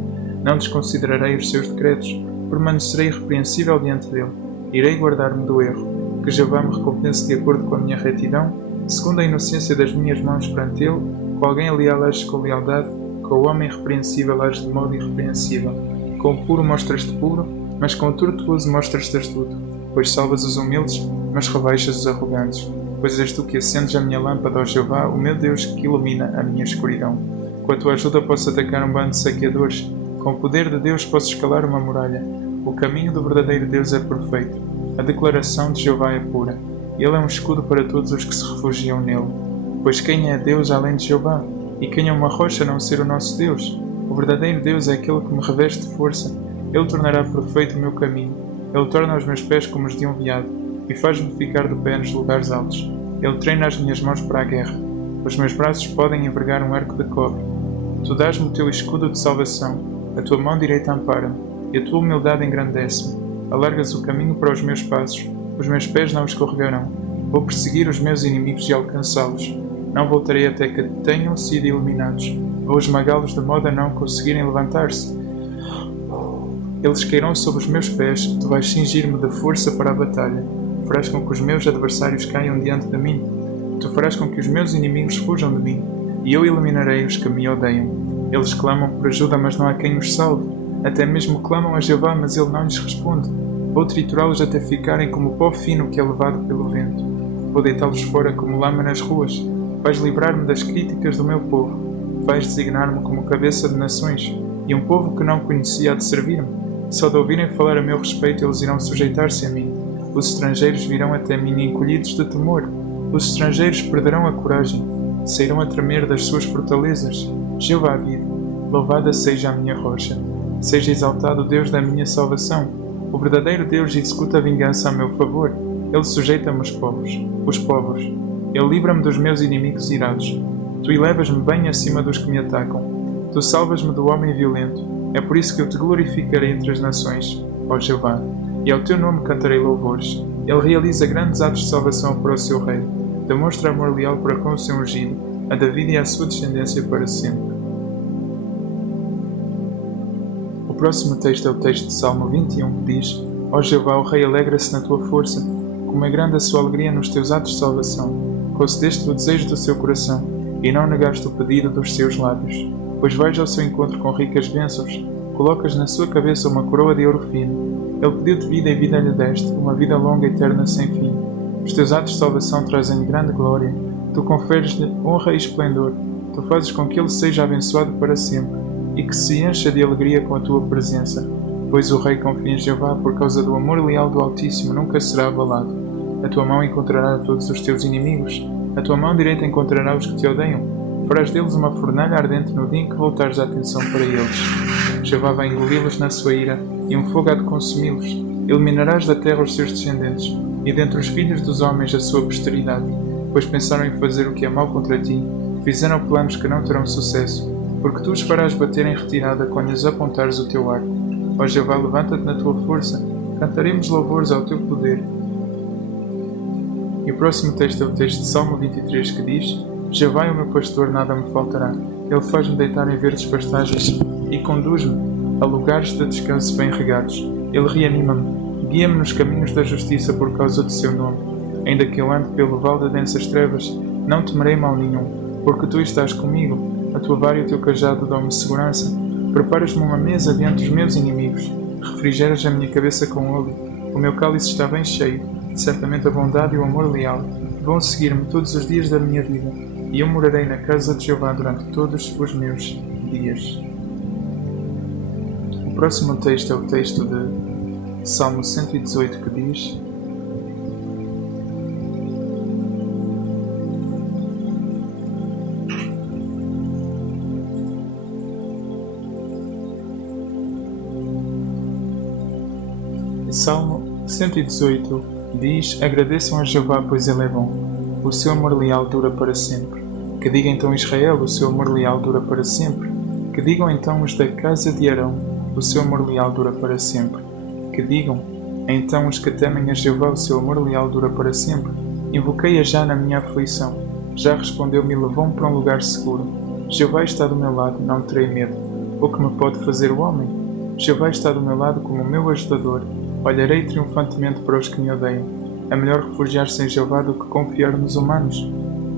Não desconsiderarei os seus decretos, permanecerei irrepreensível diante dele. Irei guardar-me do erro. Que Jeová me recompense de acordo com a minha retidão, segundo a inocência das minhas mãos perante ele, com alguém leal age com lealdade, com o homem irrepreensível age de modo irrepreensível. Com o puro mostras-te puro, mas com o tortuoso mostras-te astuto. Pois salvas os humildes, mas rebaixas os arrogantes. Pois és tu que acendes a minha lâmpada, ó Jeová, o meu Deus, que ilumina a minha escuridão. Com a tua ajuda posso atacar um bando de saqueadores. Com o poder de Deus posso escalar uma muralha. O caminho do verdadeiro Deus é perfeito. A declaração de Jeová é pura. Ele é um escudo para todos os que se refugiam nele. Pois quem é Deus além de Jeová? E quem é uma rocha a não ser o nosso Deus? O verdadeiro Deus é aquele que me reveste de força. Ele tornará perfeito o meu caminho. Ele torna os meus pés como os de um veado e faz-me ficar de pé nos lugares altos. Ele treina as minhas mãos para a guerra. Os meus braços podem envergar um arco de cobre. Tu dás-me o teu escudo de salvação, a tua mão direita ampara-me, e a tua humildade engrandece-me. Alargas o caminho para os meus passos, os meus pés não escorregarão. Vou perseguir os meus inimigos e alcançá-los. Não voltarei até que tenham sido eliminados. Vou esmagá-los de modo a não conseguirem levantar-se. Eles cairão sob os meus pés, tu vais cingir-me de força para a batalha. Farás com que os meus adversários caiam diante de mim. Tu farás com que os meus inimigos fujam de mim, e eu eliminarei os que me odeiam. Eles clamam por ajuda, mas não há quem os salve. Até mesmo clamam a Jeová, mas ele não lhes responde. Vou triturá-los até ficarem como pó fino que é levado pelo vento. Vou deitá-los fora como lama nas ruas. Vais livrar-me das críticas do meu povo. Vais designar-me como cabeça de nações, e um povo que não conhecia há de servir-me. Só de ouvirem falar a meu respeito, eles irão sujeitar-se a mim. Os estrangeiros virão até mim encolhidos de temor. Os estrangeiros perderão a coragem. Sairão a tremer das suas fortalezas. Jeová vive. Louvada seja a minha rocha. Seja exaltado o Deus da minha salvação. O verdadeiro Deus executa a vingança a meu favor. Ele sujeita-me os povos. Ele livra-me dos meus inimigos irados. Tu elevas-me bem acima dos que me atacam. Tu salvas-me do homem violento. É por isso que eu te glorificarei entre as nações, ó Jeová, e ao teu nome cantarei louvores. Ele realiza grandes atos de salvação para o seu rei. Demonstra amor leal para com o seu ungido, a David e à sua descendência para sempre. O próximo texto é o texto de Salmo 21, que diz: Ó Jeová, o rei alegra-se na tua força, como é grande a sua alegria nos teus atos de salvação. Concedeste o desejo do seu coração, e não negaste o pedido dos seus lábios. Pois vais ao seu encontro com ricas bênçãos, colocas na sua cabeça uma coroa de ouro fino. Ele pediu-te vida e vida lhe deste, uma vida longa e eterna sem fim. Os teus atos de salvação trazem-lhe grande glória, tu conferes-lhe honra e esplendor, tu fazes com que ele seja abençoado para sempre, e que se encha de alegria com a tua presença. Pois o rei confia em Jeová, por causa do amor leal do Altíssimo nunca será abalado. A tua mão encontrará todos os teus inimigos, a tua mão direita encontrará os que te odeiam. Farás deles uma fornalha ardente no dia em que voltares a atenção para eles. Jeová vai engoli-los na sua ira, e um fogo há de consumi-los. Eliminarás da terra os seus descendentes, e dentre os filhos dos homens a sua posteridade, pois pensaram em fazer o que é mal contra ti, fizeram planos que não terão sucesso, porque tu os farás bater em retirada quando lhes apontares o teu arco. Ó Jeová, levanta-te na tua força, cantaremos louvores ao teu poder. E o próximo texto é o texto de Salmo 23, que diz: Jeová é o meu pastor, nada me faltará. Ele faz-me deitar em verdes pastagens e conduz-me a lugares de descanso bem regados. Ele reanima-me, guia-me nos caminhos da justiça por causa do seu nome. Ainda que eu ande pelo vale de densas trevas, não temerei mal nenhum, porque tu estás comigo. A tua vara e o teu cajado dão-me segurança. Preparas-me uma mesa diante dos meus inimigos. Refrigeras a minha cabeça com óleo. O meu cálice está bem cheio. Certamente a bondade e o amor leal vão seguir-me todos os dias da minha vida, e eu morarei na casa de Jeová durante todos os meus dias. O próximo texto é o texto de Salmo 118, que diz: Salmo 118 diz: Agradeçam a Jeová, pois ele é bom. O seu amor leal dura para sempre. Que diga então Israel, o seu amor leal dura para sempre. Que digam então os da casa de Arão, o seu amor leal dura para sempre. Que digam então os que temem a Jeová, o seu amor leal dura para sempre. Invoquei-a já na minha aflição. Já respondeu-me e levou-me para um lugar seguro. Jeová está do meu lado, não terei medo. O que me pode fazer o homem? Jeová está do meu lado como o meu ajudador. Olharei triunfantemente para os que me odeiam. É melhor refugiar-se em Jeová do que confiar nos humanos.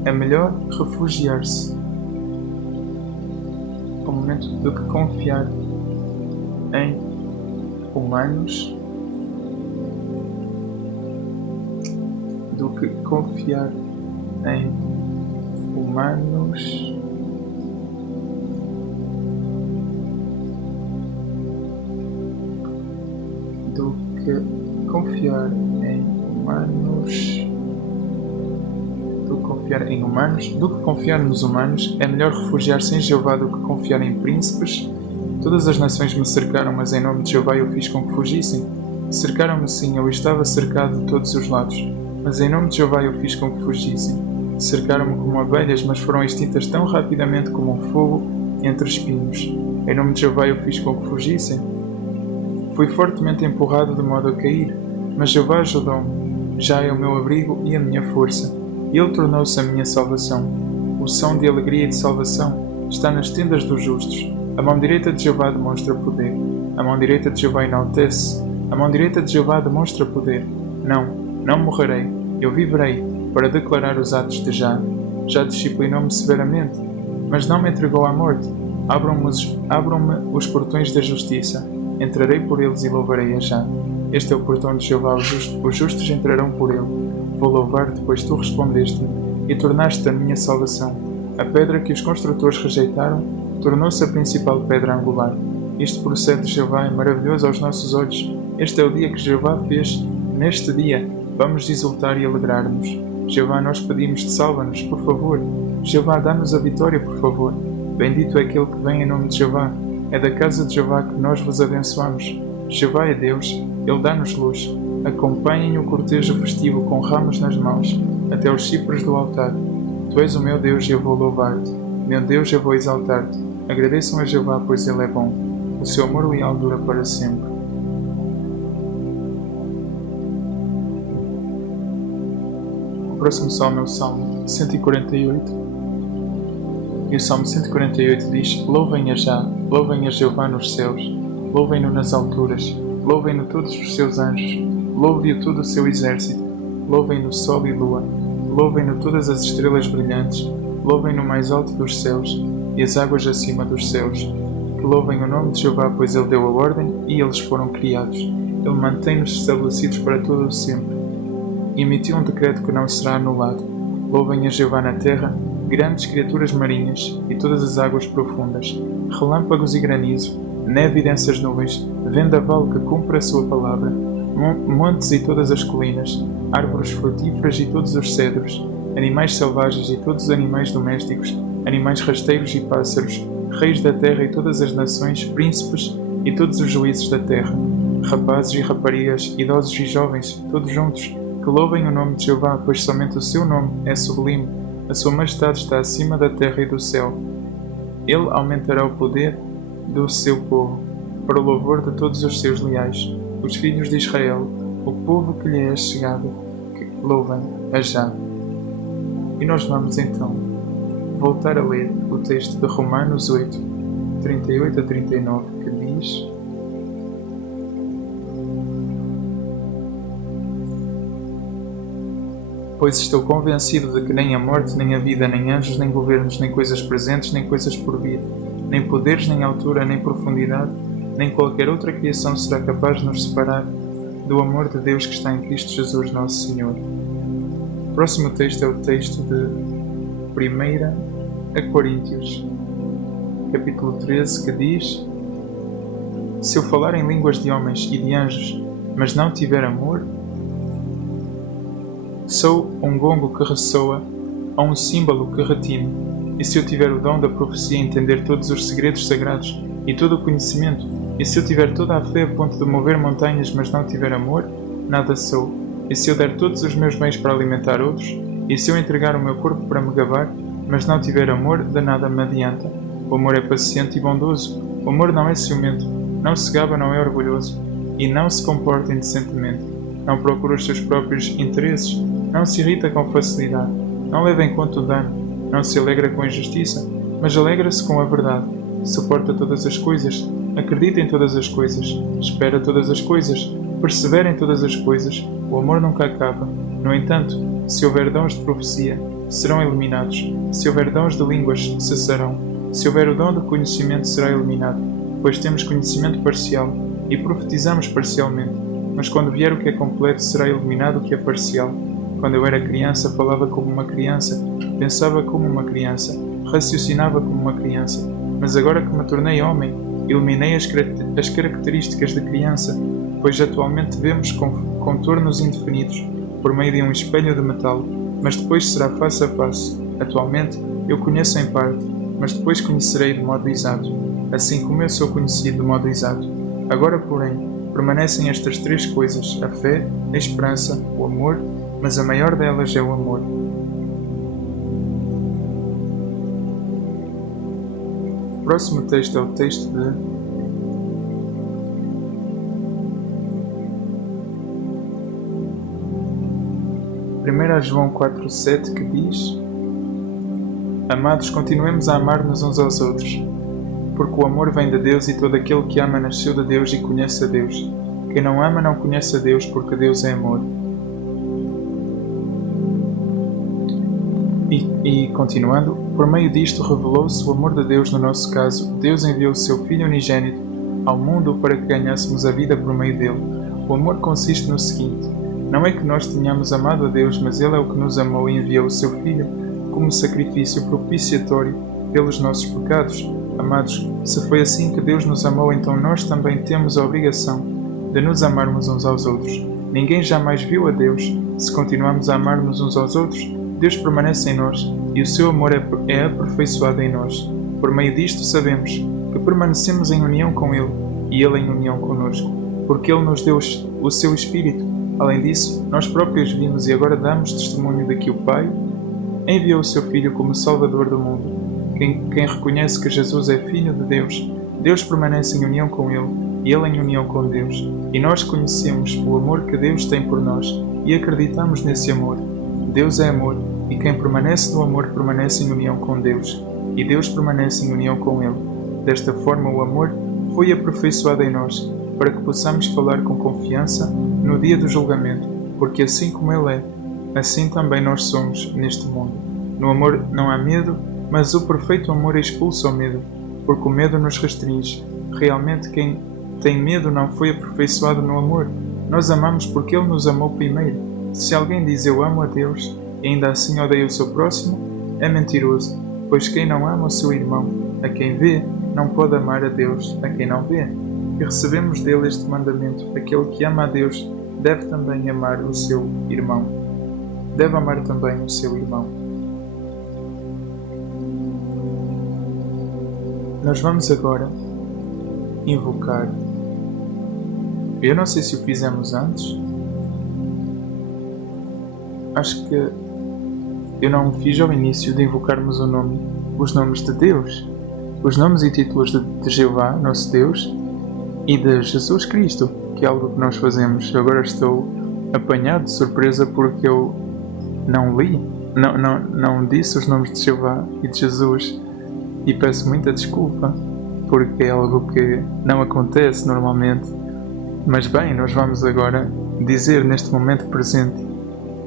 É melhor refugiar-se ao momento do que confiar em humanos, do que confiar em humanos, do que confiar em humanos, do que confiar nos humanos. É melhor refugiar-se em Jeová do que confiar em príncipes. Todas as nações me cercaram, mas em nome de Jeová eu fiz com que fugissem. Cercaram-me sim, eu estava cercado de todos os lados, mas em nome de Jeová eu fiz com que fugissem. Cercaram-me como abelhas, mas foram extintas tão rapidamente como um fogo entre espinhos. Em nome de Jeová eu fiz com que fugissem. Fui fortemente empurrado de modo a cair, mas Jeová ajudou-me. Já é o meu abrigo e a minha força. Ele tornou-se a minha salvação. O som de alegria e de salvação está nas tendas dos justos. A mão direita de Jeová demonstra poder. A mão direita de Jeová enaltece. A mão direita de Jeová demonstra poder. Não morrerei. Eu viverei para declarar os atos de Já. Já disciplinou-me severamente, mas não me entregou à morte. Abram-me os portões da justiça. Entrarei por eles e louvarei a Já. Este é o portão de Jeová, os justos entrarão por ele. Vou louvar-te, pois tu respondeste-me e tornaste a minha salvação. A pedra que os construtores rejeitaram tornou-se a principal pedra angular. Isto procede de Jeová, é maravilhoso aos nossos olhos. Este é o dia que Jeová fez. Neste dia vamos exultar e alegrar-nos. Jeová, nós pedimos-te, salva-nos, por favor. Jeová, dá-nos a vitória, por favor. Bendito é aquele que vem em nome de Jeová. É da casa de Jeová que nós vos abençoamos. Jeová é Deus, Ele dá-nos luz. Acompanhem o cortejo festivo com ramos nas mãos, até os chifres do altar. Tu és o meu Deus e eu vou louvar-te. Meu Deus, eu vou exaltar-te. Agradeçam a Jeová, pois Ele é bom. O seu amor leal dura para sempre. O próximo salmo é o Salmo 148. E o Salmo 148 diz: Louvem a Já, louvem a Jeová nos céus, louvem-no nas alturas, louvem-no todos os seus anjos, louve-o todo o seu exército, louvem-no sol e lua, louvem-no todas as estrelas brilhantes, louvem-no mais alto dos céus e as águas acima dos céus. Que louvem o nome de Jeová, pois Ele deu a ordem e eles foram criados. Ele mantém-nos estabelecidos para todo o sempre. E emitiu um decreto que não será anulado. Louvem a Jeová na terra, grandes criaturas marinhas e todas as águas profundas, relâmpagos e granizo, neve e densas nuvens, vendaval que cumpre a sua palavra, montes e todas as colinas, árvores frutíferas e todos os cedros, animais selvagens e todos os animais domésticos, animais rasteiros e pássaros, reis da terra e todas as nações, príncipes e todos os juízes da terra, rapazes e raparigas, idosos e jovens, todos juntos, que louvem o nome de Jeová, pois somente o seu nome é sublime. A sua majestade está acima da terra e do céu. Ele aumentará o poder do seu povo, para o louvor de todos os seus leais, os filhos de Israel, o povo que lhe é chegado, que louvem a Já. E nós vamos então voltar a ler o texto de Romanos 8, 38 a 39, que diz: Pois estou convencido de que nem a morte, nem a vida, nem anjos, nem governos, nem coisas presentes, nem coisas por vir, nem poderes, nem altura, nem profundidade, nem qualquer outra criação será capaz de nos separar do amor de Deus que está em Cristo Jesus nosso Senhor. O próximo texto é o texto de 1 Coríntios, capítulo 13, que diz: Se eu falar em línguas de homens e de anjos, mas não tiver amor, sou um gongo que ressoa ou um símbolo que retine. E se eu tiver o dom da profecia, entender todos os segredos sagrados e todo o conhecimento, e se eu tiver toda a fé a ponto de mover montanhas, mas não tiver amor, nada sou. E se eu der todos os meus bens para alimentar outros, e se eu entregar o meu corpo para me gabar, mas não tiver amor, de nada me adianta. O amor é paciente e bondoso. O amor não é ciumento, não se gaba, não é orgulhoso, e não se comporta indecentemente. Não procura os seus próprios interesses, não se irrita com facilidade, não leva em conta o dano, não se alegra com a injustiça, mas alegra-se com a verdade. Suporta todas as coisas, acredita em todas as coisas, espera todas as coisas, persevera em todas as coisas. O amor nunca acaba. No entanto, se houver dons de profecia, serão eliminados. Se houver dons de línguas, cessarão. Se houver o dom de conhecimento, será eliminado. Pois temos conhecimento parcial e profetizamos parcialmente. Mas quando vier o que é completo, será eliminado o que é parcial. Quando eu era criança, falava como uma criança, pensava como uma criança, raciocinava como uma criança. Mas agora que me tornei homem, eliminei as características de criança, pois atualmente vemos contornos indefinidos por meio de um espelho de metal, mas depois será face a face. Atualmente eu conheço em parte, mas depois conhecerei de modo exato, assim como eu sou conhecido de modo exato. Agora, porém, permanecem estas três coisas: a fé, a esperança, o amor, mas a maior delas é o amor. próximo texto é o texto de 1 João 4,7, que diz: Amados, continuemos a amar-nos uns aos outros, porque o amor vem de Deus e todo aquele que ama nasceu de Deus e conhece a Deus. Quem não ama não conhece a Deus, porque Deus é amor. E continuando, por meio disto revelou-se o amor de Deus no nosso caso. Deus enviou o seu Filho unigênito ao mundo para que ganhássemos a vida por meio dele. O amor consiste no seguinte: não é que nós tenhamos amado a Deus, mas Ele é o que nos amou e enviou o seu Filho como sacrifício propiciatório pelos nossos pecados. Amados, se foi assim que Deus nos amou, então nós também temos a obrigação de nos amarmos uns aos outros. Ninguém jamais viu a Deus. Se continuamos a amar-nos uns aos outros, Deus permanece em nós e o seu amor é aperfeiçoado em nós. Por meio disto sabemos que permanecemos em união com Ele e Ele em união conosco, porque Ele nos deu o seu Espírito. Além disso, nós próprios vimos e agora damos testemunho de que o Pai enviou o seu Filho como Salvador do mundo. Quem reconhece que Jesus é Filho de Deus, Deus permanece em união com Ele e Ele em união com Deus. E nós conhecemos o amor que Deus tem por nós e acreditamos nesse amor. Deus é amor, e quem permanece no amor permanece em união com Deus, e Deus permanece em união com Ele. Desta forma, o amor foi aperfeiçoado em nós, para que possamos falar com confiança no dia do julgamento, porque assim como Ele é, assim também nós somos neste mundo. No amor não há medo, mas o perfeito amor expulsa o medo, porque o medo nos restringe. Realmente, quem tem medo não foi aperfeiçoado no amor. Nós amamos porque Ele nos amou primeiro. Se alguém diz eu amo a Deus e ainda assim odeia o seu próximo, é mentiroso, pois quem não ama o seu irmão, a quem vê, não pode amar a Deus, a quem não vê. E recebemos dele este mandamento: aquele que ama a Deus deve também amar o seu irmão. Deve amar também o seu irmão. Nós vamos agora invocar. Eu não sei se o fizemos antes. Acho que eu não fiz ao início de invocarmos os nomes de Deus, os nomes e títulos de Jeová, nosso Deus, e de Jesus Cristo, que é algo que nós fazemos. Agora estou apanhado de surpresa porque eu não li, não disse os nomes de Jeová e de Jesus, e peço muita desculpa, porque é algo que não acontece normalmente. Mas bem, nós vamos agora dizer neste momento presente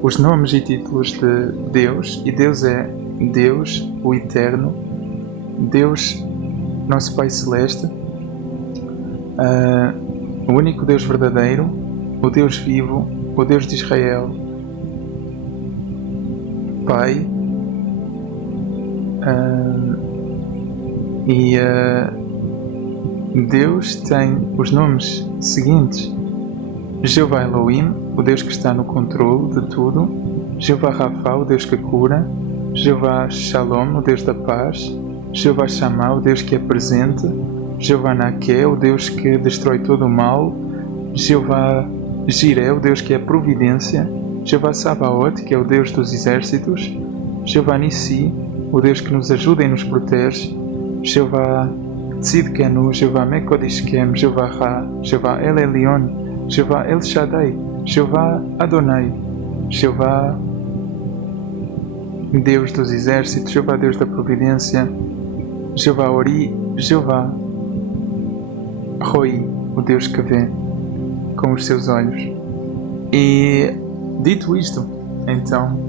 os nomes e títulos de Deus, e Deus é Deus, o Eterno, Deus, nosso Pai Celeste, o único Deus verdadeiro, o Deus vivo, o Deus de Israel, Pai, Deus tem os nomes seguintes: Jeová Elohim, o Deus que está no controle de tudo; Jeová Rafa, o Deus que cura; Jeová Shalom, o Deus da paz; Jeová Shammah, o Deus que é presente; Jeová Naqué, o Deus que destrói todo o mal; Jeová Jireh, o Deus que é providência; Jeová Sabaoth, que é o Deus dos exércitos; Jeová Nissi, o Deus que nos ajuda e nos protege; Jeová Tzidkenu, Jeová Mekodishkem, Jeová Ra, Jeová El Elyon, Jeová El Shaddai, Jeová Adonai, Jeová Deus dos exércitos, Jeová Deus da providência, Jeová Ori, Jeová Roi, o Deus que vê com os seus olhos. E dito isto, então,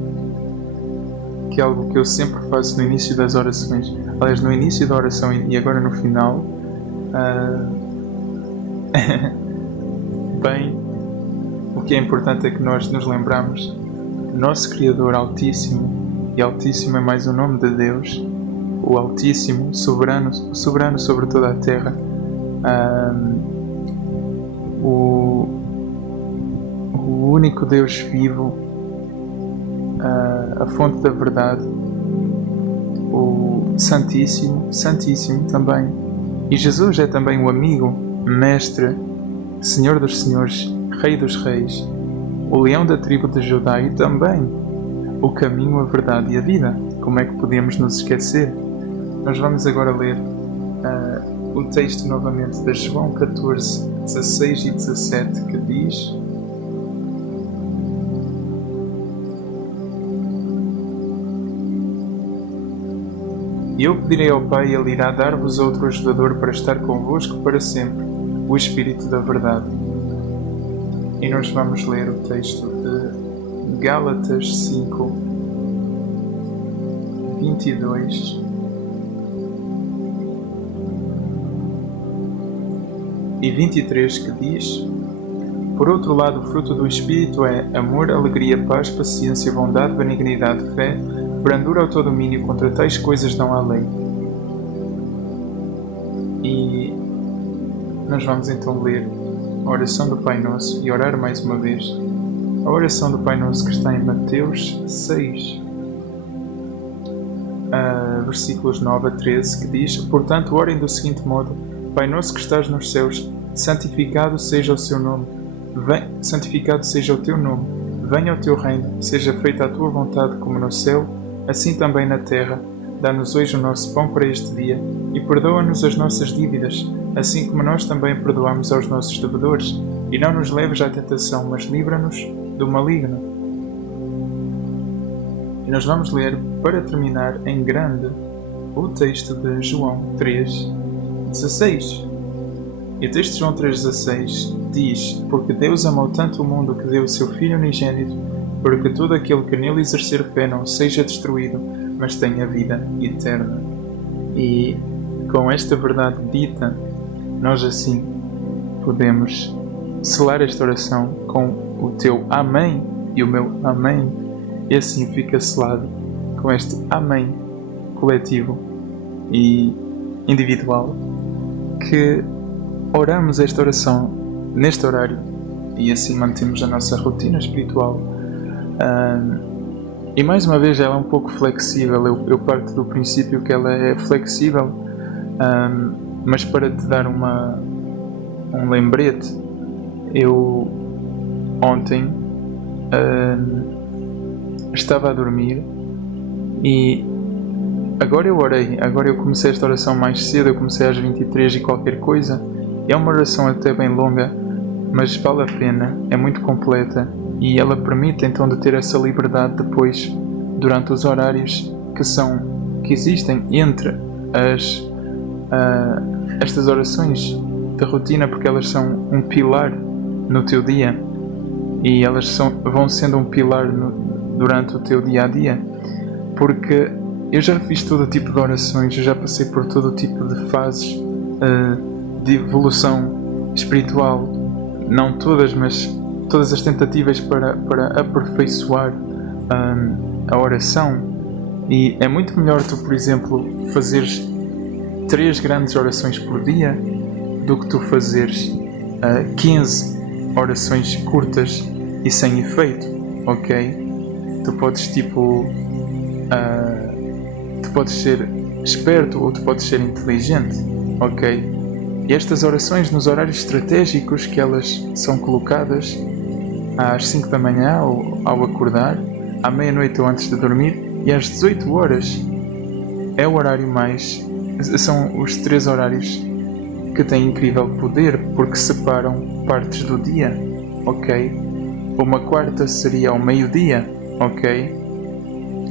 que é algo que eu sempre faço no início das orações, aliás, no início da oração e agora no final, bem, o que é importante é que nós nos lembramos do nosso Criador Altíssimo, e Altíssimo é mais o nome de Deus, o Altíssimo, soberano sobre toda a terra, o único Deus vivo, a fonte da verdade, o Santíssimo também. E Jesus é também o amigo, mestre, Senhor dos senhores, Rei dos reis, o leão da tribo de Judá e também o caminho, a verdade e a vida. Como é que podemos nos esquecer? Nós vamos agora ler o texto novamente de João 14, 16 e 17, que diz: E eu pedirei ao Pai e Ele irá dar-vos outro ajudador para estar convosco para sempre, o Espírito da Verdade. E nós vamos ler o texto de Gálatas 5, 22 e 23, que diz: Por outro lado, o fruto do Espírito é amor, alegria, paz, paciência, bondade, benignidade, fé, brandura, autodomínio. Contra tais coisas não há lei. E nós vamos então ler a oração do Pai Nosso e orar mais uma vez. A oração do Pai Nosso que está em Mateus 6, versículos 9 a 13, que diz: Portanto, orem do seguinte modo: Pai Nosso que estás nos céus, santificado seja o seu nome. Santificado seja o teu nome. Venha o teu reino. Seja feita a tua vontade como no céu, assim também na terra. Dá-nos hoje o nosso pão para este dia e perdoa-nos as nossas dívidas, assim como nós também perdoamos aos nossos devedores. E não nos leves à tentação, mas livra-nos do maligno. E nós vamos ler, para terminar em grande, o texto de João 3:16. E o texto de João 3:16 diz: Porque Deus amou tanto o mundo que deu o seu Filho unigênito, para que todo aquele que nele exercer fé não seja destruído, mas tenha vida eterna. E com esta verdade dita, nós assim podemos selar esta oração com o teu amém e o meu amém, e assim fica selado com este amém coletivo e individual, que oramos esta oração neste horário e assim mantemos a nossa rotina espiritual. E mais uma vez ela é um pouco flexível. Eu parto do princípio que ela é flexível, mas para te dar um lembrete, eu ontem estava a dormir e agora eu comecei esta oração mais cedo. Eu comecei às 23 e qualquer coisa. É uma oração até bem longa, mas vale a pena, é muito completa e ela permite então de ter essa liberdade depois, durante os horários que existem entre estas orações da rotina, porque elas são um pilar no teu dia e elas vão sendo um pilar durante o teu dia a dia, porque eu já fiz todo tipo de orações, eu já passei por todo tipo de fases de evolução espiritual, não todas, mas todas as tentativas para aperfeiçoar a oração. E é muito melhor tu, por exemplo, fazeres 3 grandes orações por dia do que tu fazeres 15 orações curtas e sem efeito, ok? Tu podes tu podes ser esperto ou tu podes ser inteligente, ok? E estas orações nos horários estratégicos que elas são colocadas às 5 da manhã ao acordar, à meia-noite ou antes de dormir, e às 18 horas é o horário são os 3 horários que têm incrível poder, porque separam partes do dia, ok? Uma quarta seria ao meio-dia, ok?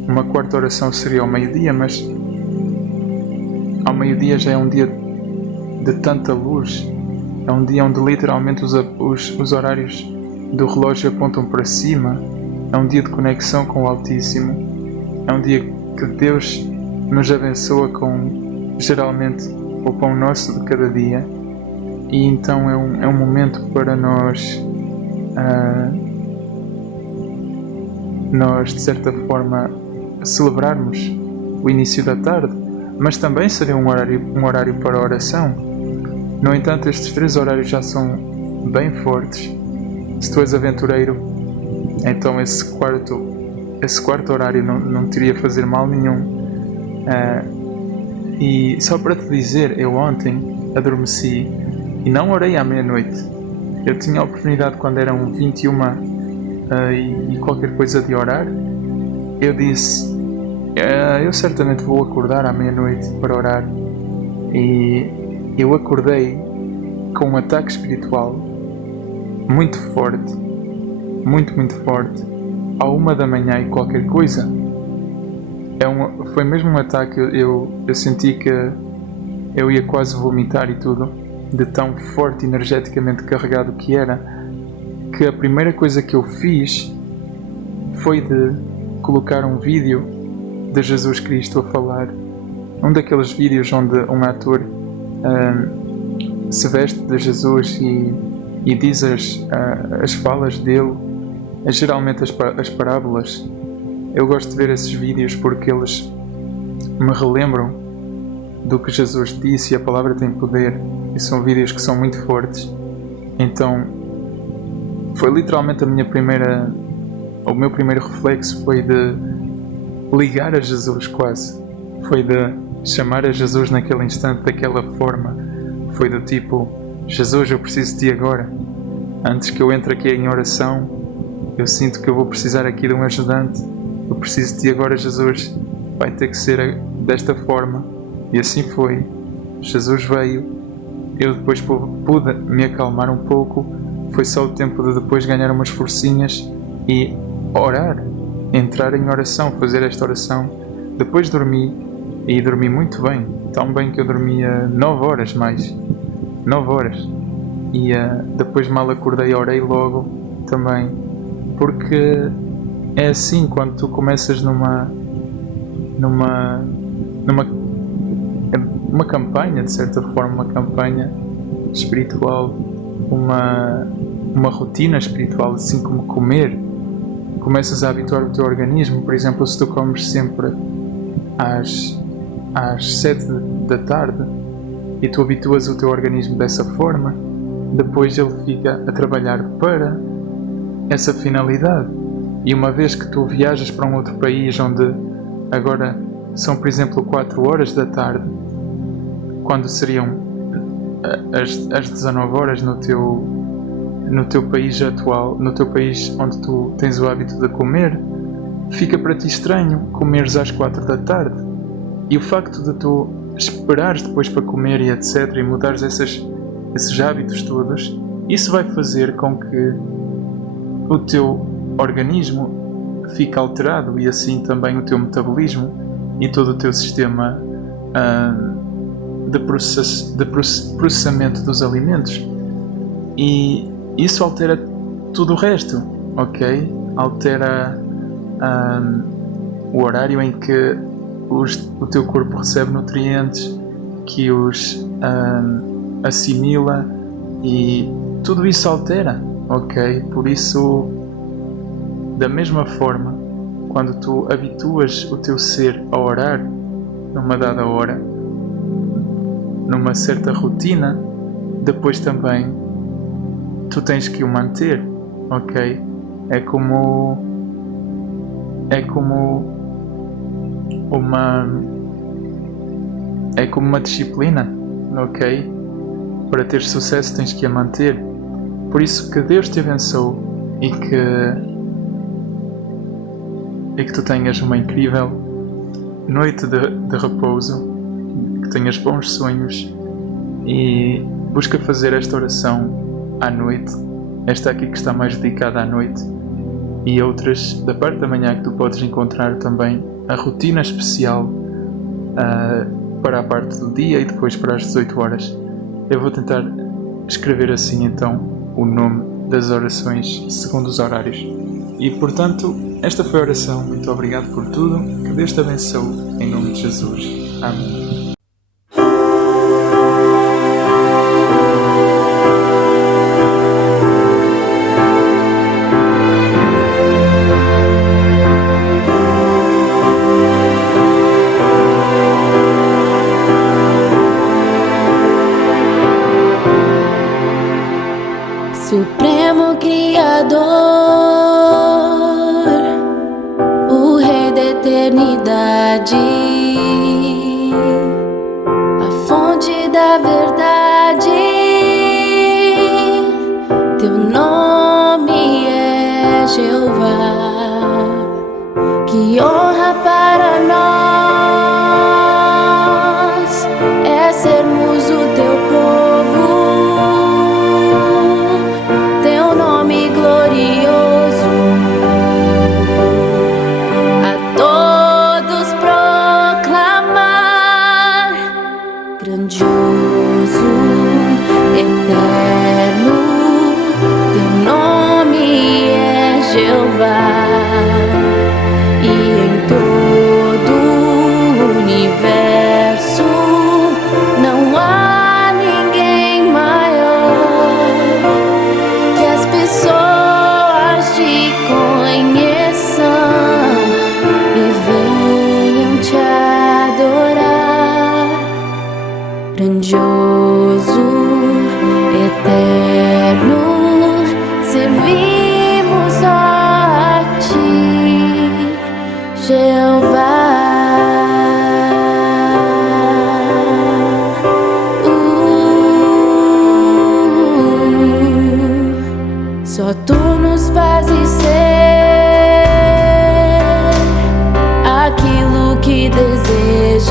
Uma quarta oração seria ao meio-dia, mas ao meio-dia já é um dia de tanta luz, é um dia onde literalmente os horários do relógio apontam para cima, é um dia de conexão com o Altíssimo, é um dia que Deus nos abençoa com geralmente o pão nosso de cada dia, e então é um momento para nós de certa forma celebrarmos o início da tarde, mas também seria um horário para a oração. No entanto, estes 3 horários já são bem fortes. Se tu és aventureiro, então esse quarto horário não te iria fazer mal nenhum. E só para te dizer, eu ontem adormeci e não orei à meia-noite. Eu tinha a oportunidade quando eram 21 e qualquer coisa de orar. Eu disse, eu certamente vou acordar à meia-noite para orar. E eu acordei com um ataque espiritual muito forte, muito forte, à 1 da manhã e qualquer coisa. Foi mesmo um ataque, eu senti que eu ia quase vomitar e tudo, de tão forte e energeticamente carregado que era, que a primeira coisa que eu fiz foi de colocar um vídeo de Jesus Cristo a falar. Um daqueles vídeos onde um ator se veste de Jesus e diz as falas dele, geralmente as parábolas. Eu gosto de ver esses vídeos porque eles me relembram do que Jesus disse, e a palavra tem poder, e são vídeos que são muito fortes. Então foi literalmente o meu primeiro reflexo foi de ligar a Jesus, quase foi de chamar a Jesus naquele instante daquela forma. Foi do tipo: Jesus, eu preciso de ti agora. Antes que eu entre aqui em oração, eu sinto que eu vou precisar aqui de um ajudante. Eu preciso de ti agora, Jesus. Vai ter que ser desta forma. E assim foi. Jesus veio. Eu depois pude me acalmar um pouco. Foi só o tempo de depois ganhar umas forcinhas e orar, entrar em oração, fazer esta oração. Depois dormi, e dormi muito bem, tão bem que eu dormia 9 horas mais, 9 horas. E depois mal acordei, orei logo também, porque é assim, quando tu começas numa campanha, de certa forma, uma campanha espiritual, uma rotina espiritual, assim como comer, começas a habituar o teu organismo. Por exemplo, se tu comes sempre às 7 da tarde e tu habituas o teu organismo dessa forma, depois ele fica a trabalhar para essa finalidade. E uma vez que tu viajas para um outro país onde agora são, por exemplo, 4 horas da tarde, quando seriam as 19 horas no teu país atual, no teu país onde tu tens o hábito de comer, fica para ti estranho comeres às 4 da tarde. E o facto de tu esperares depois para comer e etc, e mudares esses hábitos todos, isso vai fazer com que o teu organismo fique alterado, e assim também o teu metabolismo e todo o teu sistema de processamento dos alimentos. E isso altera tudo o resto, ok? Altera o horário em que o teu corpo recebe nutrientes, que os assimila, e tudo isso altera, ok? Por isso, da mesma forma, quando tu habituas o teu ser a orar numa dada hora, numa certa rotina, depois também tu tens que o manter, ok? É como uma disciplina, ok? Para ter sucesso tens que a manter. Por isso, que Deus te abençoe e que tu tenhas uma incrível noite de repouso, que tenhas bons sonhos, e busca fazer esta oração à noite, esta aqui que está mais dedicada à noite, e outras da parte da manhã que tu podes encontrar também, a rotina especial para a parte do dia e depois para as 18 horas. Eu vou tentar escrever assim então o nome das orações segundo os horários. E portanto, esta foi a oração. Muito obrigado por tudo. Que Deus te abençoe em nome de Jesus. Amém. Supremo Criador, o Rei da eternidade, a fonte da verdade, teu nome é Jeová. Que honra para nós é ser eterno, teu nome é Jeová, e em todo o universo não há ninguém maior. Que as pessoas te conheçam e venham te adorar. Grandioso, eterno, servimos a ti, Jeová. Só tu nos fazes ser aquilo que desejas,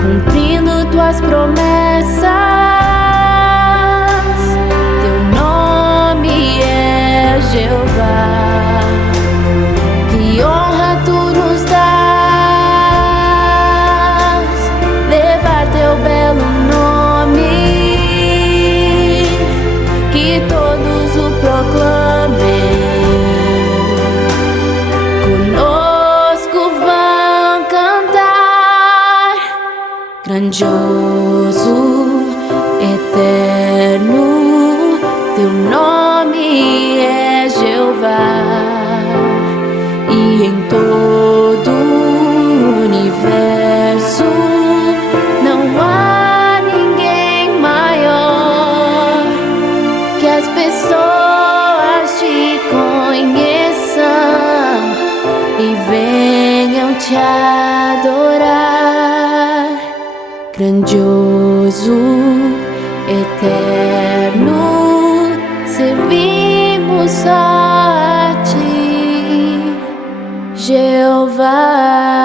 cumprindo tuas promessas. Teu nome é Jeová. Que honra tu nos dás, levar teu belo nome, que todos o proclamem. Conosco vão cantar. Grandioso, eterno, teu nome é Jeová, e em todo o universo não há ninguém maior. Que as pessoas te conheçam e venham te adorar. Grandioso, eterno, servimos a ti, Jeová.